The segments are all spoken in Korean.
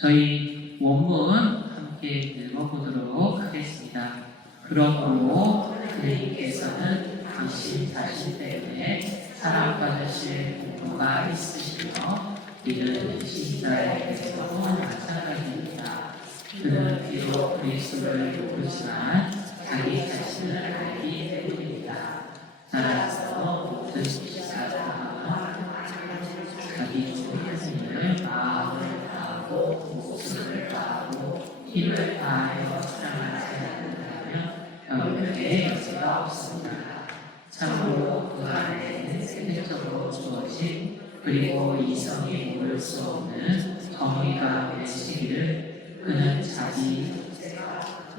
저희 원문 함께 읽어보도록 하겠습니다. 그러므로 그리스도께서는 당신 자신 때문에 사랑받으실 공로가 있으시며 이는 신자에게서도 마찬가지입니다. 그는 비록 그리스도를 모르지만 자기 자신을 알기 때문입니다. 따라서 모든 신자가 자기 주님을 마음을 다하고 목숨을 다하고 힘을 다하여 사랑하지 않는다면 변명의 여지가 없습니다. 참고로 그 안에는 세계적으로 주어진 그리고 이성이 모를 수 없는 정의가 외치기를 그는 자기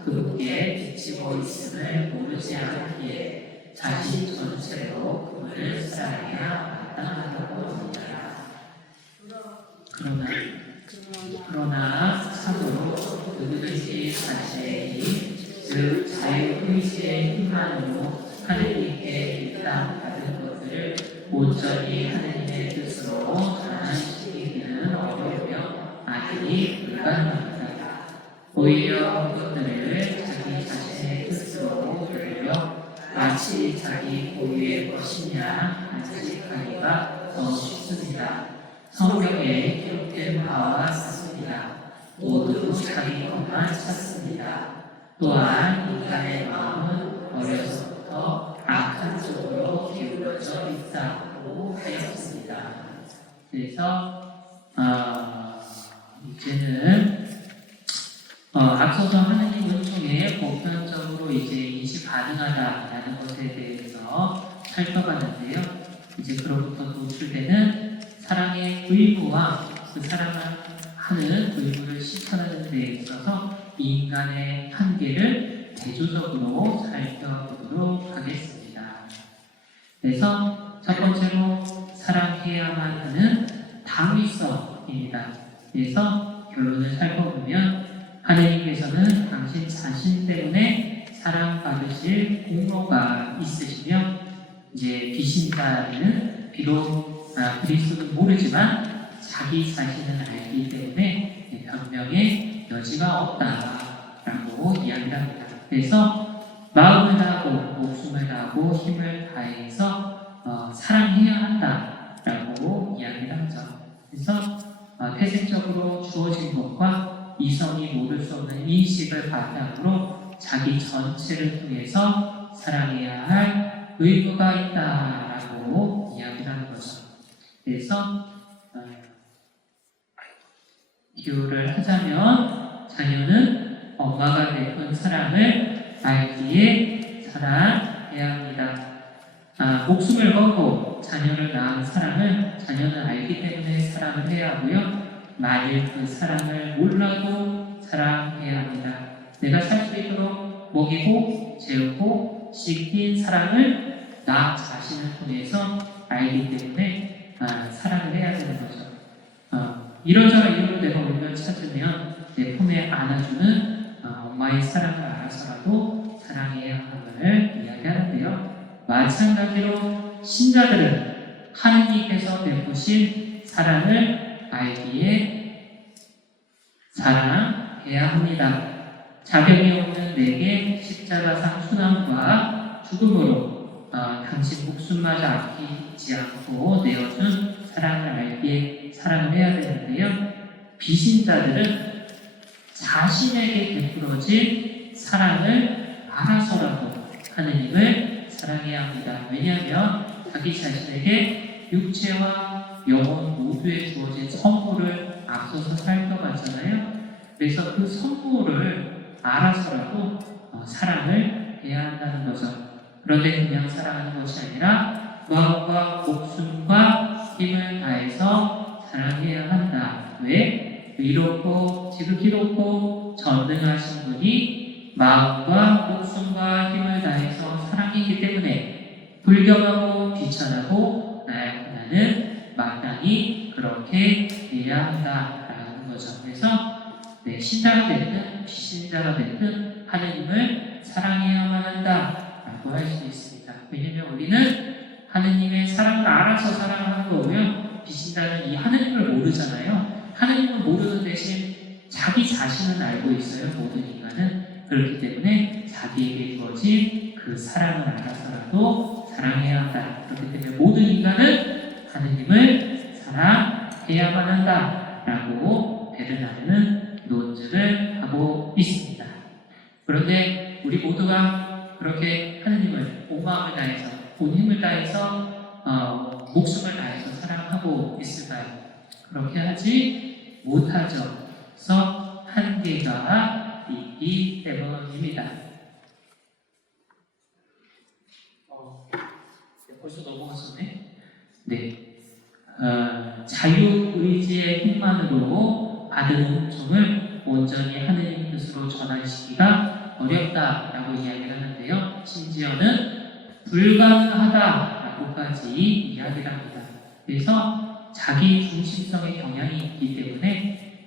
그분께 비치고 있음을 모르지 않기에 자신 전체로 그분을 사랑해야 마땅하다고 합니다. 그러나 참으로 누구든지 자신의 즉 자유의지의 힘만으로 하느님께 일당받은 것들을 온전히 하느님의 뜻으로 전환시키기는 어려우며 아니 불가능합니다. 오히려 그것들을 자기 자신의 뜻으로 돌려 마치 자기 고유의 것이냐 간직하기가 더 쉽습니다. 성경에 기록된 바와 같습니다. 모두 자기 것만 찾습니다. 또한 인간의 마음은 어려서부터 악한 쪽으로 기울어져 있다고 하였습니다. 그래서 이제는 앞서서 하느님 은총에 보편적으로 이제 인식 가능하다라는 것에 대해서 살펴봤는데요. 이제 그로부터 도출되는 사랑의 의무와 그 사랑을 하는 의무를 실천하는 데 있어서 인간의 한계를 대조적으로 살펴보도록 하겠습니다. 그래서 첫 번째로 사랑해야만 하는 당위성입니다. 그래서 결론을 살펴보면 하느님께서는 당신 자신 때문에 사랑받으실 공로가 있으시며 이제 비신자는 비록 그리스도는 모르지만 자기 자신은 알기 때문에 변명의 여지가 없다라고 이야기를 합니다. 그래서 마음을 다하고 목숨을 다하고 힘을 다해서 사랑해야 한다라고 이야기를 하죠. 그래서 태생적으로 주어진 것과 이성이 모를 수 없는 인식을 바탕으로 자기 전체를 통해서 사랑해야 할 의무가 있다라고 이야기를 하는 거죠. 그래서 비유를 하자면 자녀는 엄마가 베푼 사랑을 알기에 사랑해야 합니다. 목숨을 걸고 자녀를 낳은 사랑을 자녀는 알기 때문에 사랑을 해야 하고요. 만일 그 사랑을 몰라도 사랑해야 합니다. 내가 살 수 있도록 먹이고 재우고 씻긴 사랑을 나 자신을 통해서 알기 때문에 사랑을 해야 되는 거죠. 이러저러 이유로 내가 울면 찾으면 내 품에 안아주는 엄마의 사랑을 알아서라도 사랑해야 함을 이야기하는데요. 마찬가지로 신자들은 하느님께서 베푸신 사랑을 알기에 사랑해야 합니다. 자병이 없는 내게 십자가상 순환과 죽음으로 당신 목숨마저 아끼지 않고 내어준 사랑을 알기에 사랑을 해야 되는데요. 비신자들은 자신에게 베풀어진 사랑을 알아서라도 하느님을 사랑해야 합니다. 왜냐하면 자기 자신에게 육체와 영혼 모두에 주어진 선물을 앞서서 살펴봤잖아요. 그래서 그 선물을 알아서라도 사랑을 해야 한다는 거죠. 그런데 그냥 사랑하는 것이 아니라 마음과 목숨과 힘을 다해서 사랑해야 한다. 왜? 의롭고 지극히 높고 전능하신 분이 마음과 목숨과 힘을 다해서 사랑이기 때문에 불경하고 비천하고 나는 마땅히 그렇게 해야 한다라는 거죠. 그래서 신자가 됐든 비신자가 됐든 하느님을 사랑해야만 한다라고 할 수 있습니다. 왜냐하면 우리는 하느님의 사랑을 알아서 사랑하는 거고요. 비신자는 이 하느님을 모르잖아요. 하느님을 모르는 대신 자신은 알고 있어요. 모든 인간은. 그렇기 때문에 자기에게 주어진 그 사랑을 알아서라도 사랑해야 한다. 그렇기 때문에 모든 인간은 하느님을 사랑해야만 한다라고 베르나르는 논증을 하고 있습니다. 그런데 우리 모두가 그렇게 하느님을 온 마음을 다해서, 온 힘을 다해서, 목숨을 다해서 사랑하고 있을까요? 그렇게 하지 못하죠. 그래서 한계가 있기 때문입니다. 벌써 넘어갔었네. 네. 자유의지의 힘만으로 받은 은총을 온전히 하느님 뜻으로 전환시키기가 어렵다라고 이야기를 하는데요. 심지어는 불가능하다라고까지 이야기를 합니다. 그래서 자기 중심성의 경향이 있기 때문에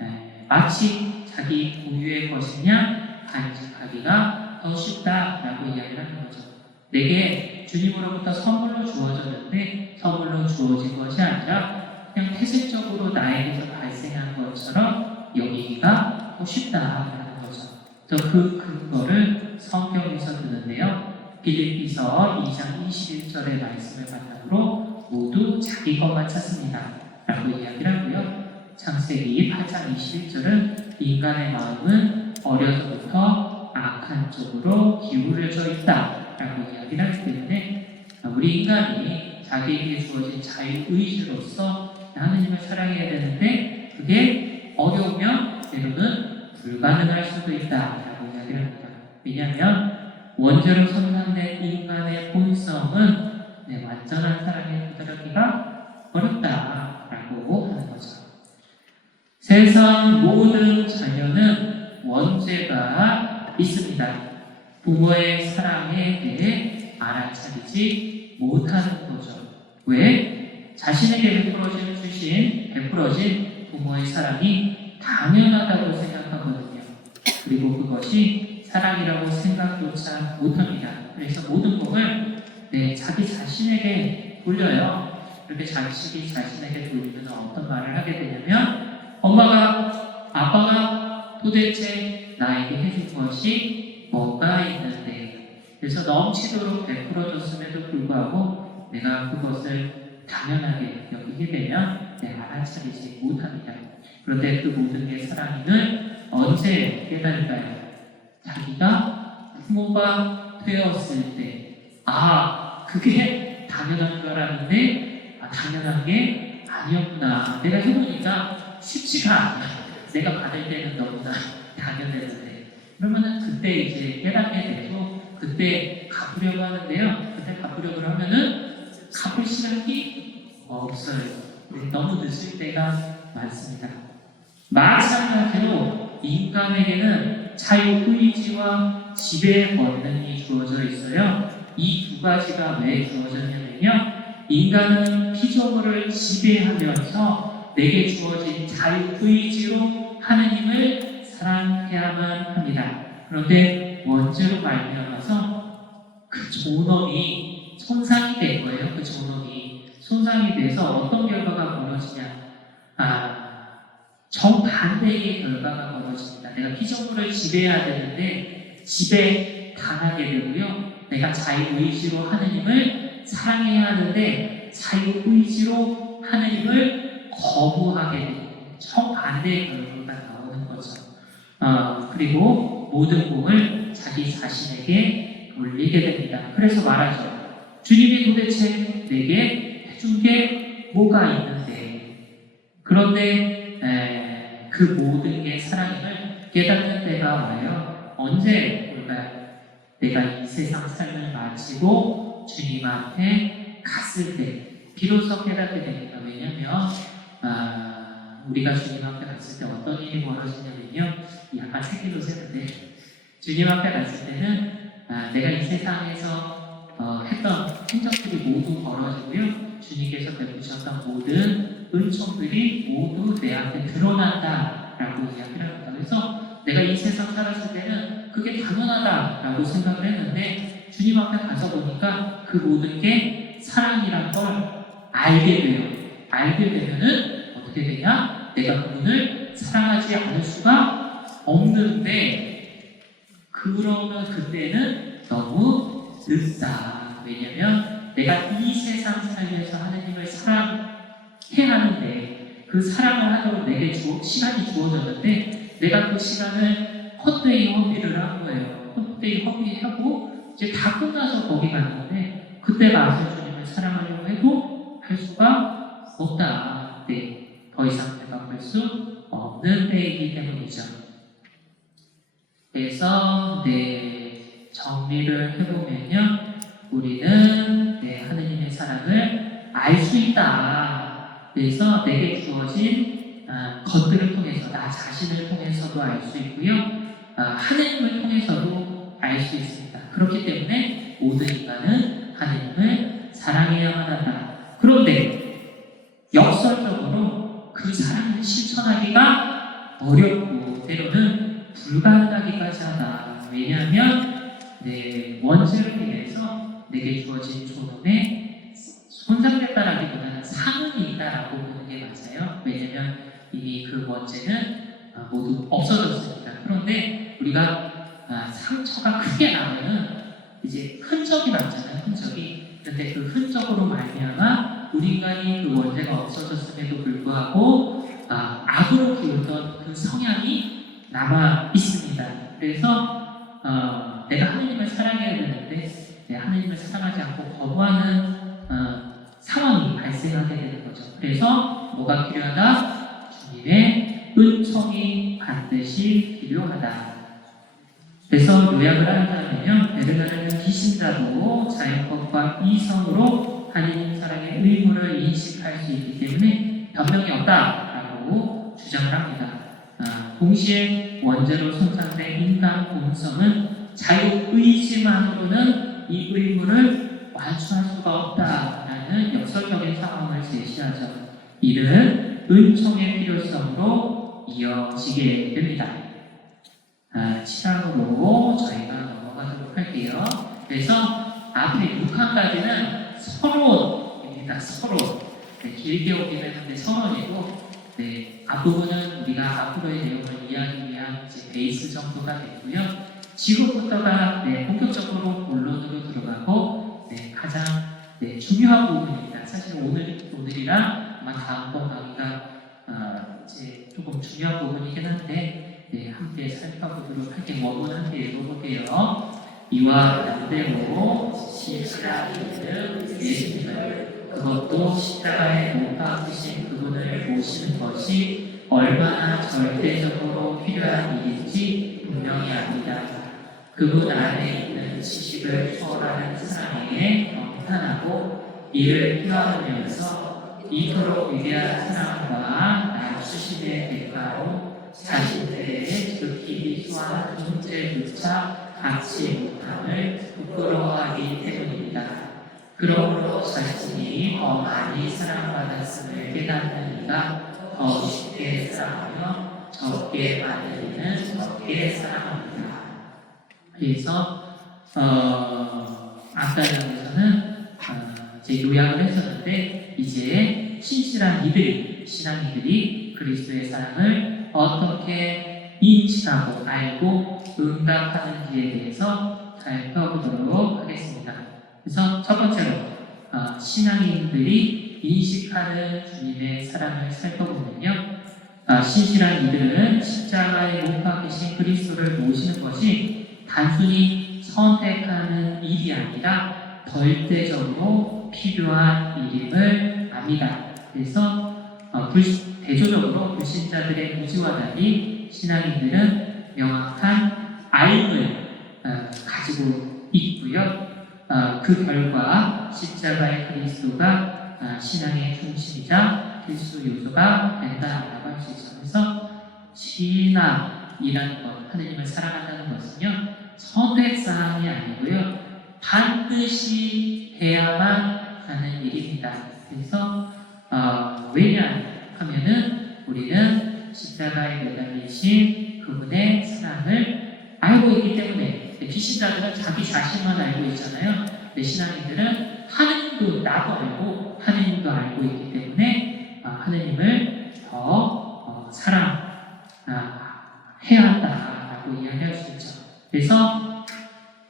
마치 자기 고유의 것이냐 간직하기가 더 쉽다라고 이야기를 하는 거죠. 내게 주님으로부터 선물로 주어졌는데 선물로 주어진 것이 아니라 그냥 태생적으로 나에게서 발생한 것처럼 여기기가 더 쉽다라는 거죠. 그 근거를 성경에서 드는데요. 빌립비서 2장 21절의 말씀을 바탕으로 모두 자기 것만 찾습니다. 라고 이야기를 하고요. 창세기 8장 21절은 인간의 마음은 어려서부터 악한 쪽으로 기울어져 있다. 라고 이야기를 하기 때문에 우리 인간이 자기에게 주어진 자유의지로서 하느님을 사랑해야 되는데 그게 어려우면 때로는 불가능할 수도 있다라고 이야기를 합니다. 왜냐하면 원죄로 선단된 인간의 본성은 완전한 사랑에 도달하기가 어렵다라고 하는 거죠. 세상 모든 자녀는 원죄가 있습니다. 부모의 사랑에 대해 알아차리지 못하는 거죠. 왜? 자신에게 베풀어진 부모의 사랑이 당연하다고 생각하거든요. 그리고 그것이 사랑이라고 생각조차 못합니다. 그래서 모든 법을 자기 자신에게 돌려요. 이렇게 자식이 자신에게 돌리면 어떤 말을 하게 되냐면 아빠가 도대체 나에게 해준 것이 뭐가 있는데 그래서 넘치도록 베풀어줬음에도 불구하고 내가 그것을 당연하게 여기게 되면 내가 알아차리지 못합니다. 그런데 그 모든 게 사랑임을 언제 깨달을까요? 자기가 부모가 되었을 때 그게 당연한 줄 알았는데 당연한 게 아니었구나. 내가 해보니까 쉽지가 않아. 내가 받을 때는 너무나 당연했는데 그러면은 그때 이제 깨닫게 되고 그때 갚으려고 하는데요. 그때 갚으려고 하면은 갚을 시간이 없어요. 너무 늦을 때가 많습니다. 마찬가지로 인간에게는 자유의지와 지배 권능이 주어져 있어요. 이 두 가지가 왜 주어졌냐면요. 인간은 피조물을 지배하면서 내게 주어진 자유의지로 하느님을 사랑해야만 합니다. 그런데 원죄로 말미암아서 그 존엄이 손상이 된 거예요. 그 존엄이 손상이 돼서 어떤 결과가 벌어지냐? 정반대의 결과가 벌어집니다. 내가 피조물을 지배해야 되는데 지배당하게 되고요. 내가 자유의지로 하느님을 사랑해야 하는데 자유의지로 하느님을 거부하게 되고 정반대의 결과가 나오는 거죠. 그리고 모든 공을 자기 자신에게 돌리게 됩니다. 그래서 말하죠. 주님이 도대체 내게 해준 게 뭐가 있는데 그런데 그 모든 게 사랑임을 깨닫는 때가 와요. 언제 올까요? 내가 이 세상 삶을 마치고 주님 앞에 갔을 때 비로소 깨닫게 됩니다. 왜냐하면 우리가 주님 앞에 갔을 때 어떤 일이 벌어지냐면요. 약간 새끼로 세는데 주님 앞에 갔을 때는 내가 이 세상에서 했던 행적들이 모두 벌어지고요. 주님께서 베푸셨던 모든 은총들이 모두 내 앞에 드러난다라고 이야기를 합니다. 그래서 내가 이 세상 살았을 때는 그게 당연하다라고 생각을 했는데 주님 앞에 가서 보니까 그 모든 게 사랑이란 걸 알게 돼요. 알게 되면은 어떻게 되냐? 내가 그분을 사랑하지 않을 수가 없는데 그러면 그때는 너무 늦다. 왜냐면 내가 이 세상 살면서 하느님을 사랑해야 하는데 그 사랑을 하도록 내게 시간이 주어졌는데 내가 그 시간을 헛되이 허비를 한 거예요. 헛되이 허비하고 이제 다 끝나서 거기 갔는데 그때 가서 주님을 사랑하려고 해도 할 수가 없다. 네, 더 이상 내가 볼 수 없는 때이기 때문이죠. 그래서 정리를 해보면요, 우리는 하느님의 사랑을 알 수 있다. 그래서 내게 주어진 것들을 통해서 나 자신을 통해서도 알 수 있고요, 하느님을 통해서도 알 수 있습니다. 그렇기 때문에 모든 인간은 하느님을 사랑해야만 한다. 그런데 역설적으로 그 사랑을 실천하기가 어렵고 때로는 불가능하기까지 하다. 왜냐하면 원죄로 인해서 내게 주어진 존엄에 손상됐다라기보다는 상흔이 있다라고 보는 게 맞아요. 왜냐하면 이미 그 원죄는 모두 없어졌으니까. 그런데 우리가 상처가 크게 나면은 이제 흔적이 남잖아요. 흔적이. 그런데 그 흔적으로 말미암아 우리 인간이 그 원죄가 없어졌음에도 불구하고 악으로 기울던 그 성향이 남아 있습니다. 그래서 내가 하느님을 사랑해야 되는데 하느님을 사랑하지 않고 거부하는 상황이 발생하게 되는 거죠. 그래서 뭐가 필요하다? 주님의 은총이 반드시 필요하다. 그래서 요약을 하자면요, 베르나르는 비신자도 자연법과 이성으로 하느님 사랑의 의무를 인식할 수 있기 때문에 변명이 없다라고 주장을 합니다. 동시에 원죄로 손상된 인간 본성은 자유의지만으로는 이 의무를 완수할 수가 없다라는 역설적인 상황을 제시하죠. 이는 은총의 필요성으로 이어지게 됩니다. 7항으로 저희가 넘어가도록 할게요. 그래서 앞에 6항까지는 서론입니다. 서론. 길게 오긴 했는데 서론이고, 앞부분은 우리가 앞으로의 내용을 이해하기 위한 이제 베이스 정도가 되고요. 지금부터가 본격적으로 본론으로 들어가고 가장 중요한 부분입니다. 사실 오늘이랑 아마 다음번 강의가 이제 조금 중요한 부분이긴 한데 함께 살펴보도록 할게요. 원문 함께 읽어볼게요. 이와 반대로 신실한 이는 예수님을, 그것도 십자가에 못 박히신 그분을 모시는 것이 얼마나 절대적으로 필요한 일인지 분명히 압니다. 그분 안에 있는 지식을 초월하는 사랑에 경탄하고 이를 희화하면서 이토록 위대한 사랑과 낮추심의 대가로 자신들의 극히 희소한 존재조차 갖지 못함을 부끄러워하기 때문입니다. 그러므로 자신이 더 많이 사랑받았음을 깨닫는 이가 더 쉽게 사랑하며 적게 받는 이는 적게 사랑합니다. 그래서 아까 장에서는 이제 요약을 했었는데 이제 신실한 이들이, 신앙이들이 그리스도의 사랑을 어떻게 인식하고 알고 응답하는지에 대해서 살펴보도록 하겠습니다. 그래서 첫 번째로 신앙인들이 인식하는 주님의 사랑을 살펴보면요, 신실한 이들은 십자가에 못 박히신 그리스도를 모시는 것이 단순히 선택하는 일이 아니라 절대적으로 필요한 일임을 압니다. 그래서 대조적으로 불신자들의 무지와 달리 신앙인들은 명확한 알을 가지고 있고요. 그 결과 십자가의 그리스도가 신앙의 중심이자 필수 요소가 된다라고 할 수 있어요. 그래서 신앙이라는 것, 하느님을 사랑한다는 것은요, 선택사항이 아니고요, 반드시 해야만 하는 일입니다. 그래서 왜냐하면은 우리는 십자가에 매달리신 그분의 사랑을 알고 있기 때문에. 비신자들은 자기 자신만 알고 있잖아요. 신앙인들은 하느님도 나도 알고 하느님도 알고 있기 때문에 하느님을 더 사랑해야 한다. 있다라고 이야기할 수 있죠. 그래서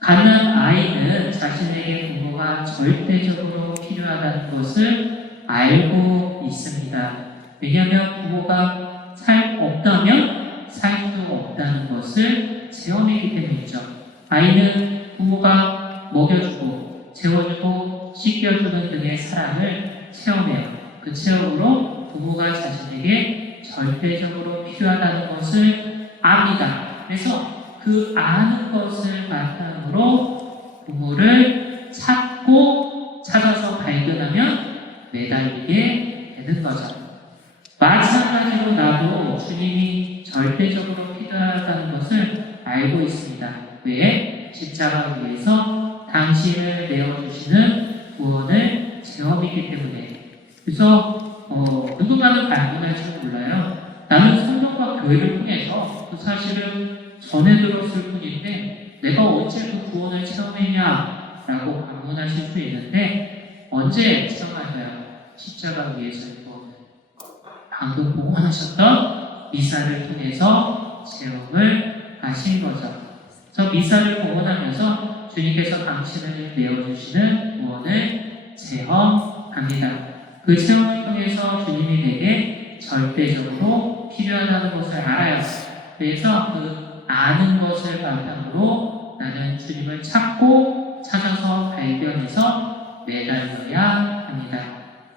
갓난 아이는 자신에게 부모가 절대적으로 필요하다는 것을 알고 있습니다. 왜냐하면 부모가 없다면 살 수 없다는 것을 체험했기 때문이죠. 아이는 부모가 먹여주고 재워주고 씻겨주는 등의 사랑을 체험해요. 그 체험으로 부모가 자신에게 절대적으로 필요하다는 것을 압니다. 그래서 그 아는 것을 바탕으로 부모를 찾아서 발견하면 매달리게 되는 거죠. 마찬가지로 나도 주님이 절대적으로 필요하다는 것을 알고 있습니다. 왜? 십자가 위에서 당신을 내어주시는 구원을 체험이기 때문에. 그래서 누군가는 발견할지 몰라요. 나는 성경과 교회를 통해서 그 사실을 전해 들었을 뿐인데 내가 언제 그 구원을 체험했냐라고 반문하실 수 있는데 언제 체험하세요? 십자가 위에서의 구원을. 방금 복원하셨던 미사를 통해서 체험을 하신 거죠. 그래서 미사를 복원하면서 주님께서 당신을 내어주시는 구원을 체험합니다. 그 체험을 통해서 주님이 내게 절대적으로 필요하다는 것을 알아요. 그래서 그 아는 것을 바탕으로 나는 주님을 찾아서 발견해서 매달려야 합니다.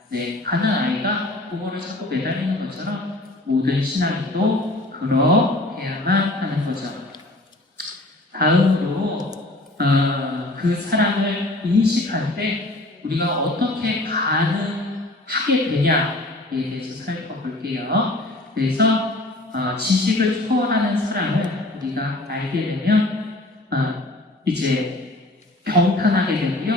네, 가는 아이가 부모를 찾고 매달리는 것처럼 모든 신앙도 그러해야만 하는 거죠. 다음으로 그 사랑을 인식할 때 우리가 어떻게 가능하게 되냐에 대해서 살펴볼게요. 그래서 지식을 초월하는 사랑을 우리가 알게 되면 이제 경탄하게 되고요,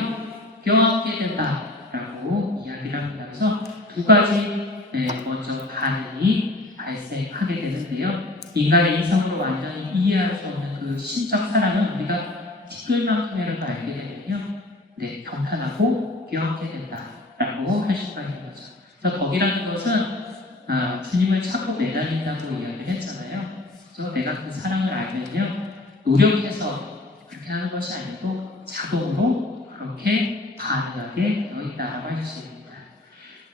껴안게 된다라고 이야기를 합니다. 그래서 두 가지 먼저 반응이 발생하게 되는데요. 인간의 이성으로 완전히 이해할 수 없는 그 신적 사랑은 우리가 티끌만큼이라도 알게 되면요, 경탄하고 껴안게 된다라고 할 수가 있는 거죠. 그래서 덕이라는 것은 주님을 찾고 매달린다고 이야기를 했잖아요. 그래서 내가 그 사랑을 알면요, 노력해서 그렇게 하는 것이 아니고 자동으로 그렇게 반응하게 되어 있다고 할 수 있습니다.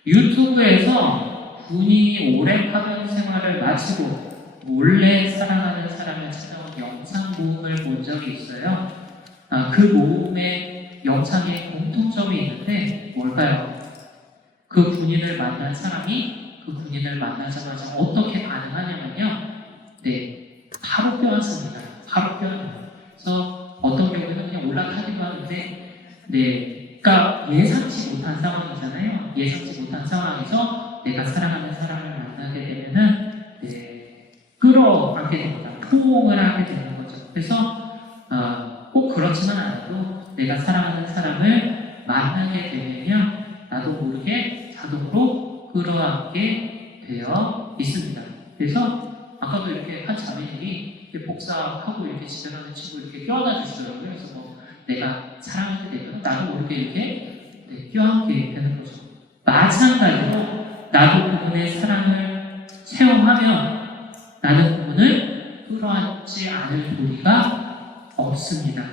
유튜브에서 군인이 오랜 파병 생활을 마치고 몰래 사랑하는 사람을 찾아온 영상 모음을 본 적이 있어요. 그 모음의 영상에 공통점이 있는데 뭘까요? 그 군인을 만난 사람이 그 군인을 만나자마자 어떻게 반응하냐면요, 바로 껴안습니다. 바로 껴안아요. 그래서 어떤 경우에는 그냥 올라타기도 하는데, 그러니까 예상치 못한 상황이잖아요. 예상치 못한 상황에서 내가 사랑하는 사람을 만나게 되면은 끌어안게 됩니다. 포옹을 하게 되는 거죠. 그래서 꼭 그렇지만 않아도 내가 사랑하는 사람을 만나게 되면요, 나도 모르게 자동으로 끌어안게 되어 있습니다. 그래서 아까도 이렇게 한 자매님이 복사하고 이렇게 집에 가는 친구 이렇게 껴안아 주시더라고요. 그래서 내가 사랑하게 되면 나도 모르게 이렇게 껴안게 되는 거죠. 마찬가지로 나도 그분의 사랑을 체험하면 나는 그분을 끌어안지 않을 도리가 없습니다.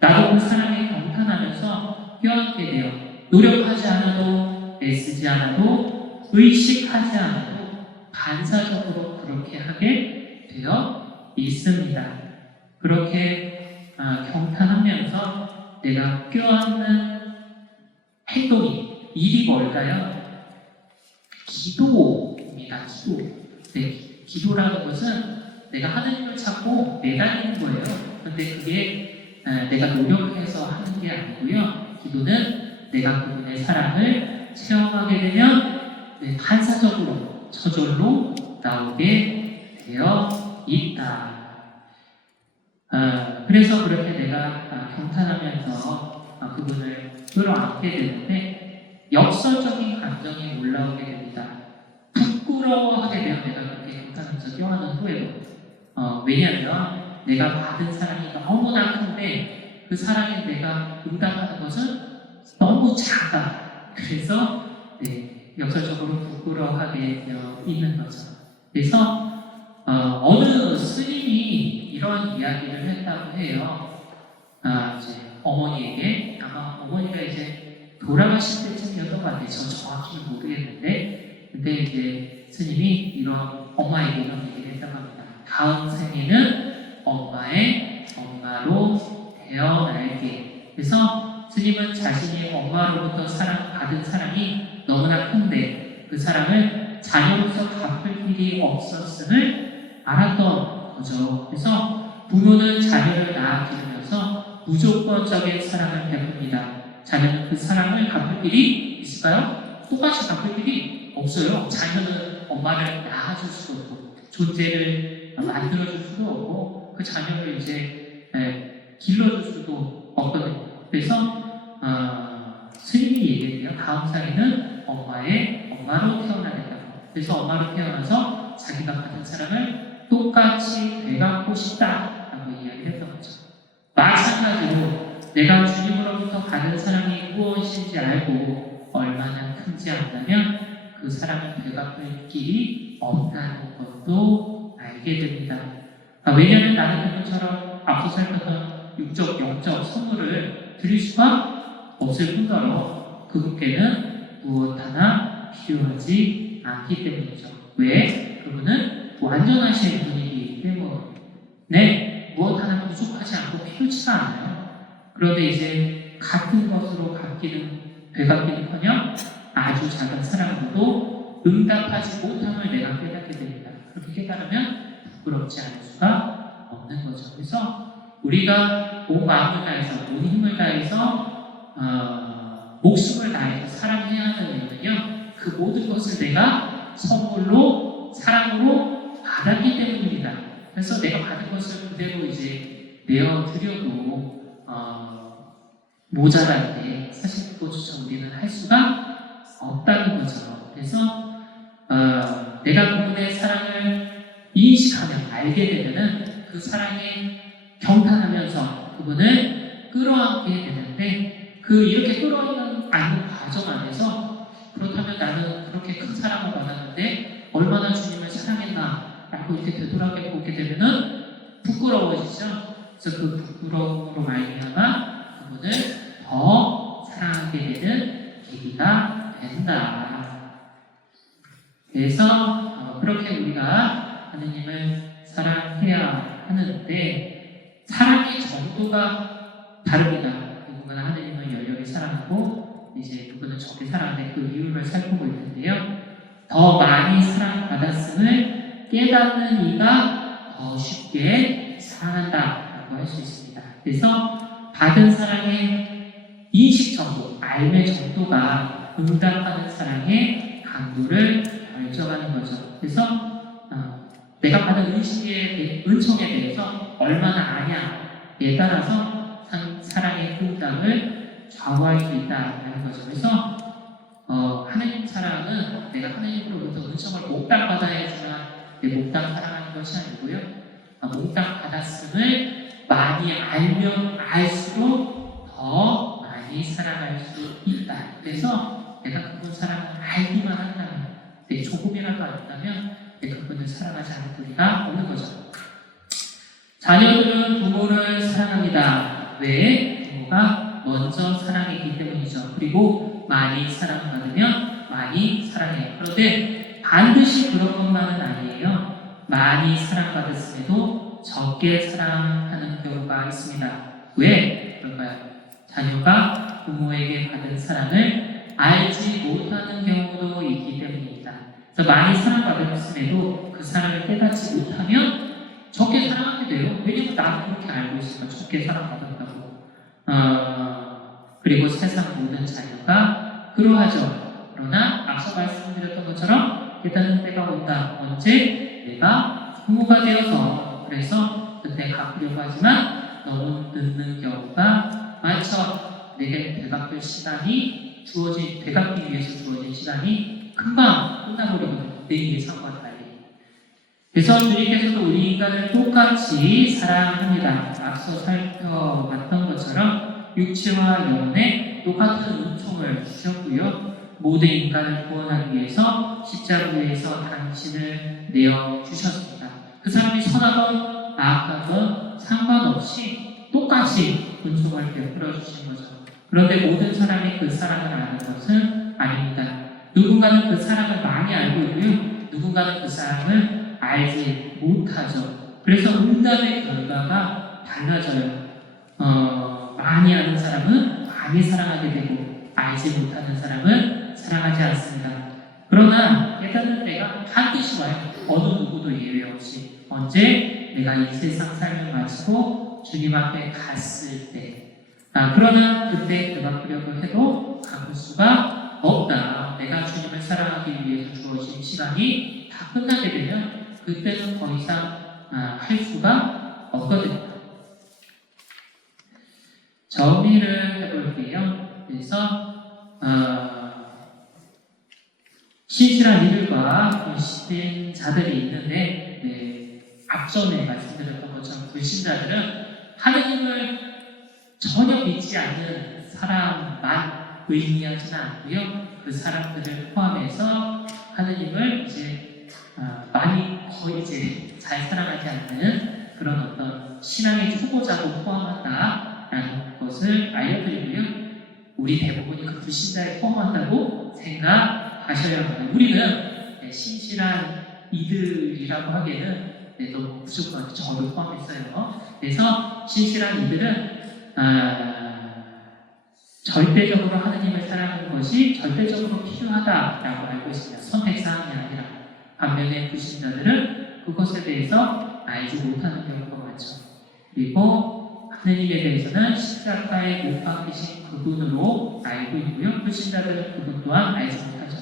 나도 그 사랑에 경탄하면서 껴안게 돼요. 노력하지 않아도, 애쓰지 않아도, 의식하지 않아도 반사적으로 그렇게 하게 되어 있습니다. 그렇게 경탄하면서 내가 껴안는 행동이, 일이 뭘까요? 기도입니다. 기도라는 것은 내가 하나님을 찾고 매달리는 거예요. 근데 그게 내가 노력해서 하는 게 아니고요. 기도는 내가 그분의 사랑을 체험하게 되면 반사적으로, 저절로 나오게 되어 있다. 그래서 그렇게 내가 경탄하면서 그분을 끌어안게 되는데 역설적인 감정이 올라오게 됩니다. 부끄러워하게 되면 내가 그렇게 경탄하면서 껴안은 후에도 왜냐하면 내가 받은 사랑이 너무나 큰데 그 사랑에 내가 응답하는 것은 너무 작아. 그래서 역설적으로 부끄러워하게 되어 있는 거죠. 그래서 어느 스님이 이런 이야기를 했다고 해요. 이제 어머니에게 아마 어머니가 이제 돌아가실 때쯤이었던 것 같아요. 저 정확히는 모르겠는데, 근데 이제 스님이 이런 엄마에게 이런 얘기를 했다고 합니다. 다음 생에는 엄마의 엄마로 태어날게. 그래서 스님은 자신이 엄마로부터 사랑받은 사랑이 너무나 큰데 그 사랑을 자녀로서 갚을 길이 없었음을 알았던 거죠. 그래서 부모는 자녀를 낳아 기르면서 무조건적인 사랑을 베풉니다. 자녀는 그 사랑을 갚을 길이 있을까요? 똑같이 갚을 길이 없어요. 자녀는 엄마를 낳아줄 수도 없고 존재를 만들어줄 수도 없고 그 자녀를 이제 길러줄 수도 없거든요. 그래서 스님이 얘기해요. 다음 생에는 엄마의 엄마로 태어나겠다고. 그래서 엄마로 태어나서 자기가 받은 사랑을 똑같이 되갚고 싶다라고 이야기를 했던 거죠. 마찬가지로 내가 주님으로부터 받은 사랑이 무엇인지 알고 얼마나 큰지 안다면 그 사랑을 되갚을 길이 없다는 것도 알게 됩니다. 왜냐하면 나는 그것처럼 앞서 살펴던 육적, 영적 선물을 드릴 수가 없을 뿐더러 그분께는 무엇 하나 필요하지 않기 때문이죠. 왜? 그분은 완전하신 분이기 때문에 무엇 하나 부족하지 않고 필요치가 않아요. 그런데 이제 같은 것으로 되갚기는커녕 아주 작은 사랑으로도 응답하지 못함을 내가 깨닫게 됩니다. 그렇게 깨달으면 부끄럽지 않을 수가 없는 거죠. 그래서 우리가 온 마음을 다해서, 온 힘을 다해서, 목숨을 다해서 사랑해야 하는 이유는요, 그 모든 것을 내가 선물로, 사랑으로 받았기 때문입니다. 그래서 내가 받은 것을 그대로 이제 내어드려도, 모자란데, 사실 그것조차 우리는 할 수가 없다는 거죠. 그래서, 내가 그분의 사랑을 인식하면, 알게 되면은 그 사랑에 경탄하면서 그분을 끌어안게 되는데 이렇게 끌어안는 과정 안에서 그렇다면 나는 그렇게 큰 사랑을 받았는데 얼마나 주님을 사랑했나 라고 이렇게 되돌아보게 되면은 부끄러워지죠. 그래서 그 부끄러움으로 말미암아 그분을 더 사랑하게 되는 계기가 된다. 그래서 그렇게 우리가 하느님을 사랑해야 하는데 사랑의 정도가 다릅니다. 누군가는 하느님을 열렬히 사랑하고 이제 누구는 적게 사랑하는데 그 이유를 살펴볼 텐데요. 더 많이 사랑받았음을 깨닫는 이가 더 쉽게 사랑한다라고 할 수 있습니다. 그래서 받은 사랑의 인식 정도, 알매 정도가 응답하는 사랑의 강도를 결정하는 거죠. 그래서 내가 받은 은총에 대해서 얼마나 아냐에 따라서 사랑의 응답을 좌우할 수 있다는 거죠. 그래서 하나님 사랑은 내가 하나님으로부터 은총을 몽땅 받아야지만 내 몽땅 사랑하는 것이 아니고요. 몽땅 받았음을 많이 알면 알수록 더 많이 사랑할 수 있다. 그래서 내가 그분 사랑을 알기만 한다면, 조금이라도 안다면 그분을 사랑하지 않을 도리가 없는 거죠. 자녀들은 부모를 사랑합니다. 왜? 부모가 먼저 사랑했기 때문이죠. 그리고 많이 사랑받으면 많이 사랑해요. 그런데 반드시 그런 것만은 아니에요. 많이 사랑받았음에도 적게 사랑하는 경우가 있습니다. 왜 그럴까요? 자녀가 부모에게 받은 사랑을 알지 못하는 경우도 있기 때문입니다. 그래서 많이 사랑받았음에도 그 사랑을 깨닫지 못하면 적게 사랑하게 돼요. 왜냐면 나도 그렇게 알고 있으니까 적게 사랑받았다고. 그리고 세상 모든 자녀가 그러하죠. 그러나 앞서 말씀드렸던 것처럼 깨닫는 때가 온다. 언제? 내가 부모가 되어서. 그래서 그때 갚으려고 하지만 너무 늦는 경우가 많죠. 내게 되갚을 시간이 되갚기 위해서 주어진 시간이 금방 끝나버리거든요. 내 예상과 달리. 그래서 주님께서도 우리 인간을 똑같이 사랑합니다. 앞서 살펴봤던 것처럼 육체와 영혼에 똑같은 은총을 주셨고요. 모든 인간을 구원하기 위해서 십자가에서 당신을 내어주셨습니다. 그 사람이 선하건 악하건 상관없이 똑같이 은총을 베풀어 주신 거죠. 그런데 모든 사람이 그 사랑을 아는 것은 아닙니다. 누군가는 그 사랑을 많이 알고 있고요. 누군가는 그 사랑을 알지 못하죠. 그래서 응답의 결과가 달라져요. 많이 아는 사람은 많이 사랑하게 되고 알지 못하는 사람은 사랑하지 않습니다. 그러나 깨닫는 때가 반드시 와요. 어느 누구도 예외 없이. 언제? 내가 이 세상 삶을 마치고 주님 앞에 갔을 때. 그러나 그때 되갚으려고 해도 갚을 수가 없다. 내가 주님을 사랑하기 위해서 주어진 시간이 다 끝나게 되면 그때는 더 이상 할 수가 없거든요. 정리를 해볼게요. 그래서 신실한 이들과 불신된 자들이 있는데 앞전에 말씀드렸던 것처럼 불신자들은 하느님을 전혀 믿지 않는 사람만 의미하지는 않고요. 그 사람들을 포함해서 하느님을 이제 거의 이제 잘 사랑하지 않는 그런 어떤 신앙의 초보자도 포함한다라는 것을 알려드리고요. 우리 대부분이 그 불신자에 포함한다고 생각하셔야 합니다. 우리는 신실한 이들이라고 하기에는 너무 무조건 저를 포함했어요. 그래서 신실한 이들은 절대적으로 하느님을 사랑하는 것이 절대적으로 필요하다라고 알고 있습니다. 선택사항이 아니라. 반면에 불신자들은 그것에 대해서 알지 못하는 경우가 많죠. 그리고 하느님에 대해서는 십자가에 못 박히신 그분으로 알고 있고요. 불신자들은 그분 또한 알지 못하죠.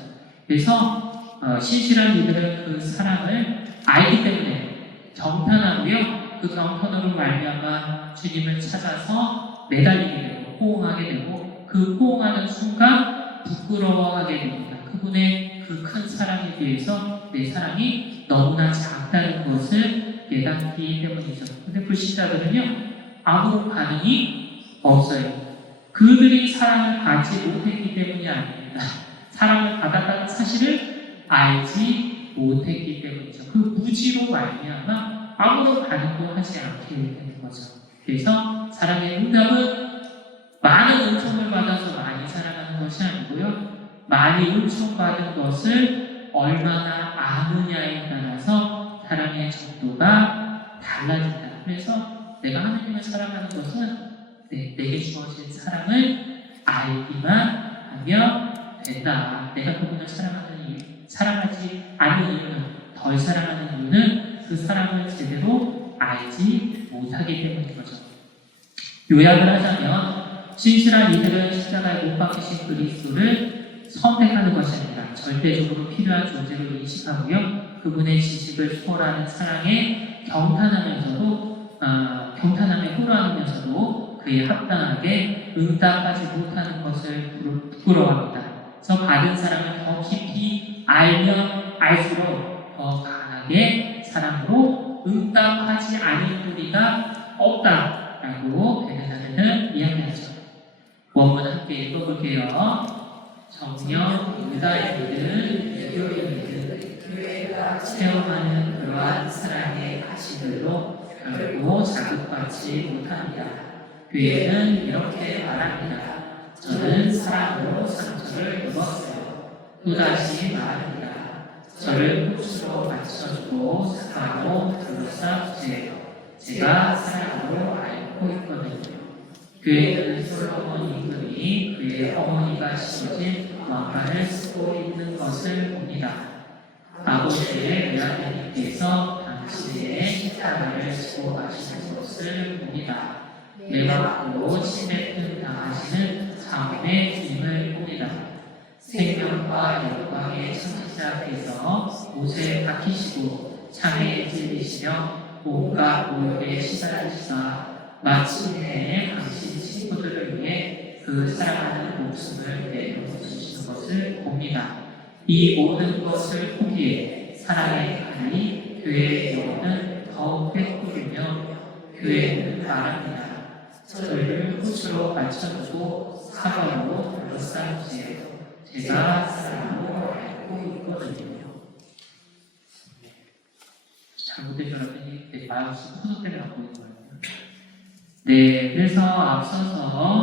그래서 신실한 이들은 그 사랑을 알기 때문에 경탄하고요. 그 경탄으로 말미암아 주님을 찾아서 매달리게 되고 호응하게 되고 그 호응하는 순간 부끄러워하게 됩니다. 그분의 그 큰 사랑에 비해서 내 사랑이 너무나 작다는 것을 깨닫기 때문이죠. 근데 불신자들은요 아무런 반응이 없어요. 그들이 사랑을 받지 못했기 때문이 아닙니다. 사랑을 받았다는 사실을 알지 못했기 때문이죠. 그 무지로 말미암아 아무런 반응도 하지 않게 되는 거죠. 그래서 사랑의 응답은 많은 은총을 받아서 많이 사랑하는 것이 아니고요. 많이 은총받은 것을 얼마나 아느냐에 따라서 사랑의 정도가 달라진다. 그래서 내가 하나님을 사랑하는 것은 내게 주어진 사랑을 알기만 하면 된다. 내가 그분을 사랑하지 않는 이유는, 덜 사랑하는 이유는 그 사랑을 제대로 알지 못하기 때문인 거죠. 요약을 하자면 신실한 이들은 십자가에 못 박히신 그리스도를 선택하는 것이 아니라 절대적으로 필요한 존재로 인식하고요. 그분의 지식을 초월하는 사랑에 경탄함에 호로하면서도 그에 합당하게 응답하지 못하는 것을 부끄러워합니다. 그래서 받은 사랑을 더 깊이 알면 알수록 더 강하게 사랑으로 응답하지 않을 도리가 없다라고 베드로는 이야기하죠. 원문 함께 읽어볼게요. 정녕 유다인이든 유교인이든 교회가 체험하는 그러한 사랑의 가시들로 결코 자극받지 못합니다. 교회는 이렇게 말합니다. 저는 사랑으로 상처를 입었어요. 또다시 말합니다. 저를 꽃으로 맞춰주고 사랑으로 둘러싸주세요. 제가 사랑으로 앓고 있거든요. 교회는 솔로몬 임금이 그의 어머니가 심어진 왕관을 쓰고 있는 것을 봅니다. 아버지의 외아버님께서 당신의 십자가를 지고 가시는 것을 봅니다. 매맞고 침뱉음 당하시는 장군의 주님을 봅니다. 생명과 영광의 창시자께서 못에 박히시고 창에 찔리시며 온갖 모욕에 시달리시다 마침내 당신 친구들을 위해 그 사랑하는 목숨을 내어주시는 것을 봅니다. 이 모든 것을 보기에 사랑의 칼이 교회의 영혼은 더욱 꿰꾸리며 교회는 말합니다. 저를 꽃으로 맞춰주고 사과로 둘러싸주세요. 제가 사랑으로 앓고 있거든요. 잘못된 여러분이 마음속 토속 때문에 갖고 있는 거예요. 네, 그래서 앞서서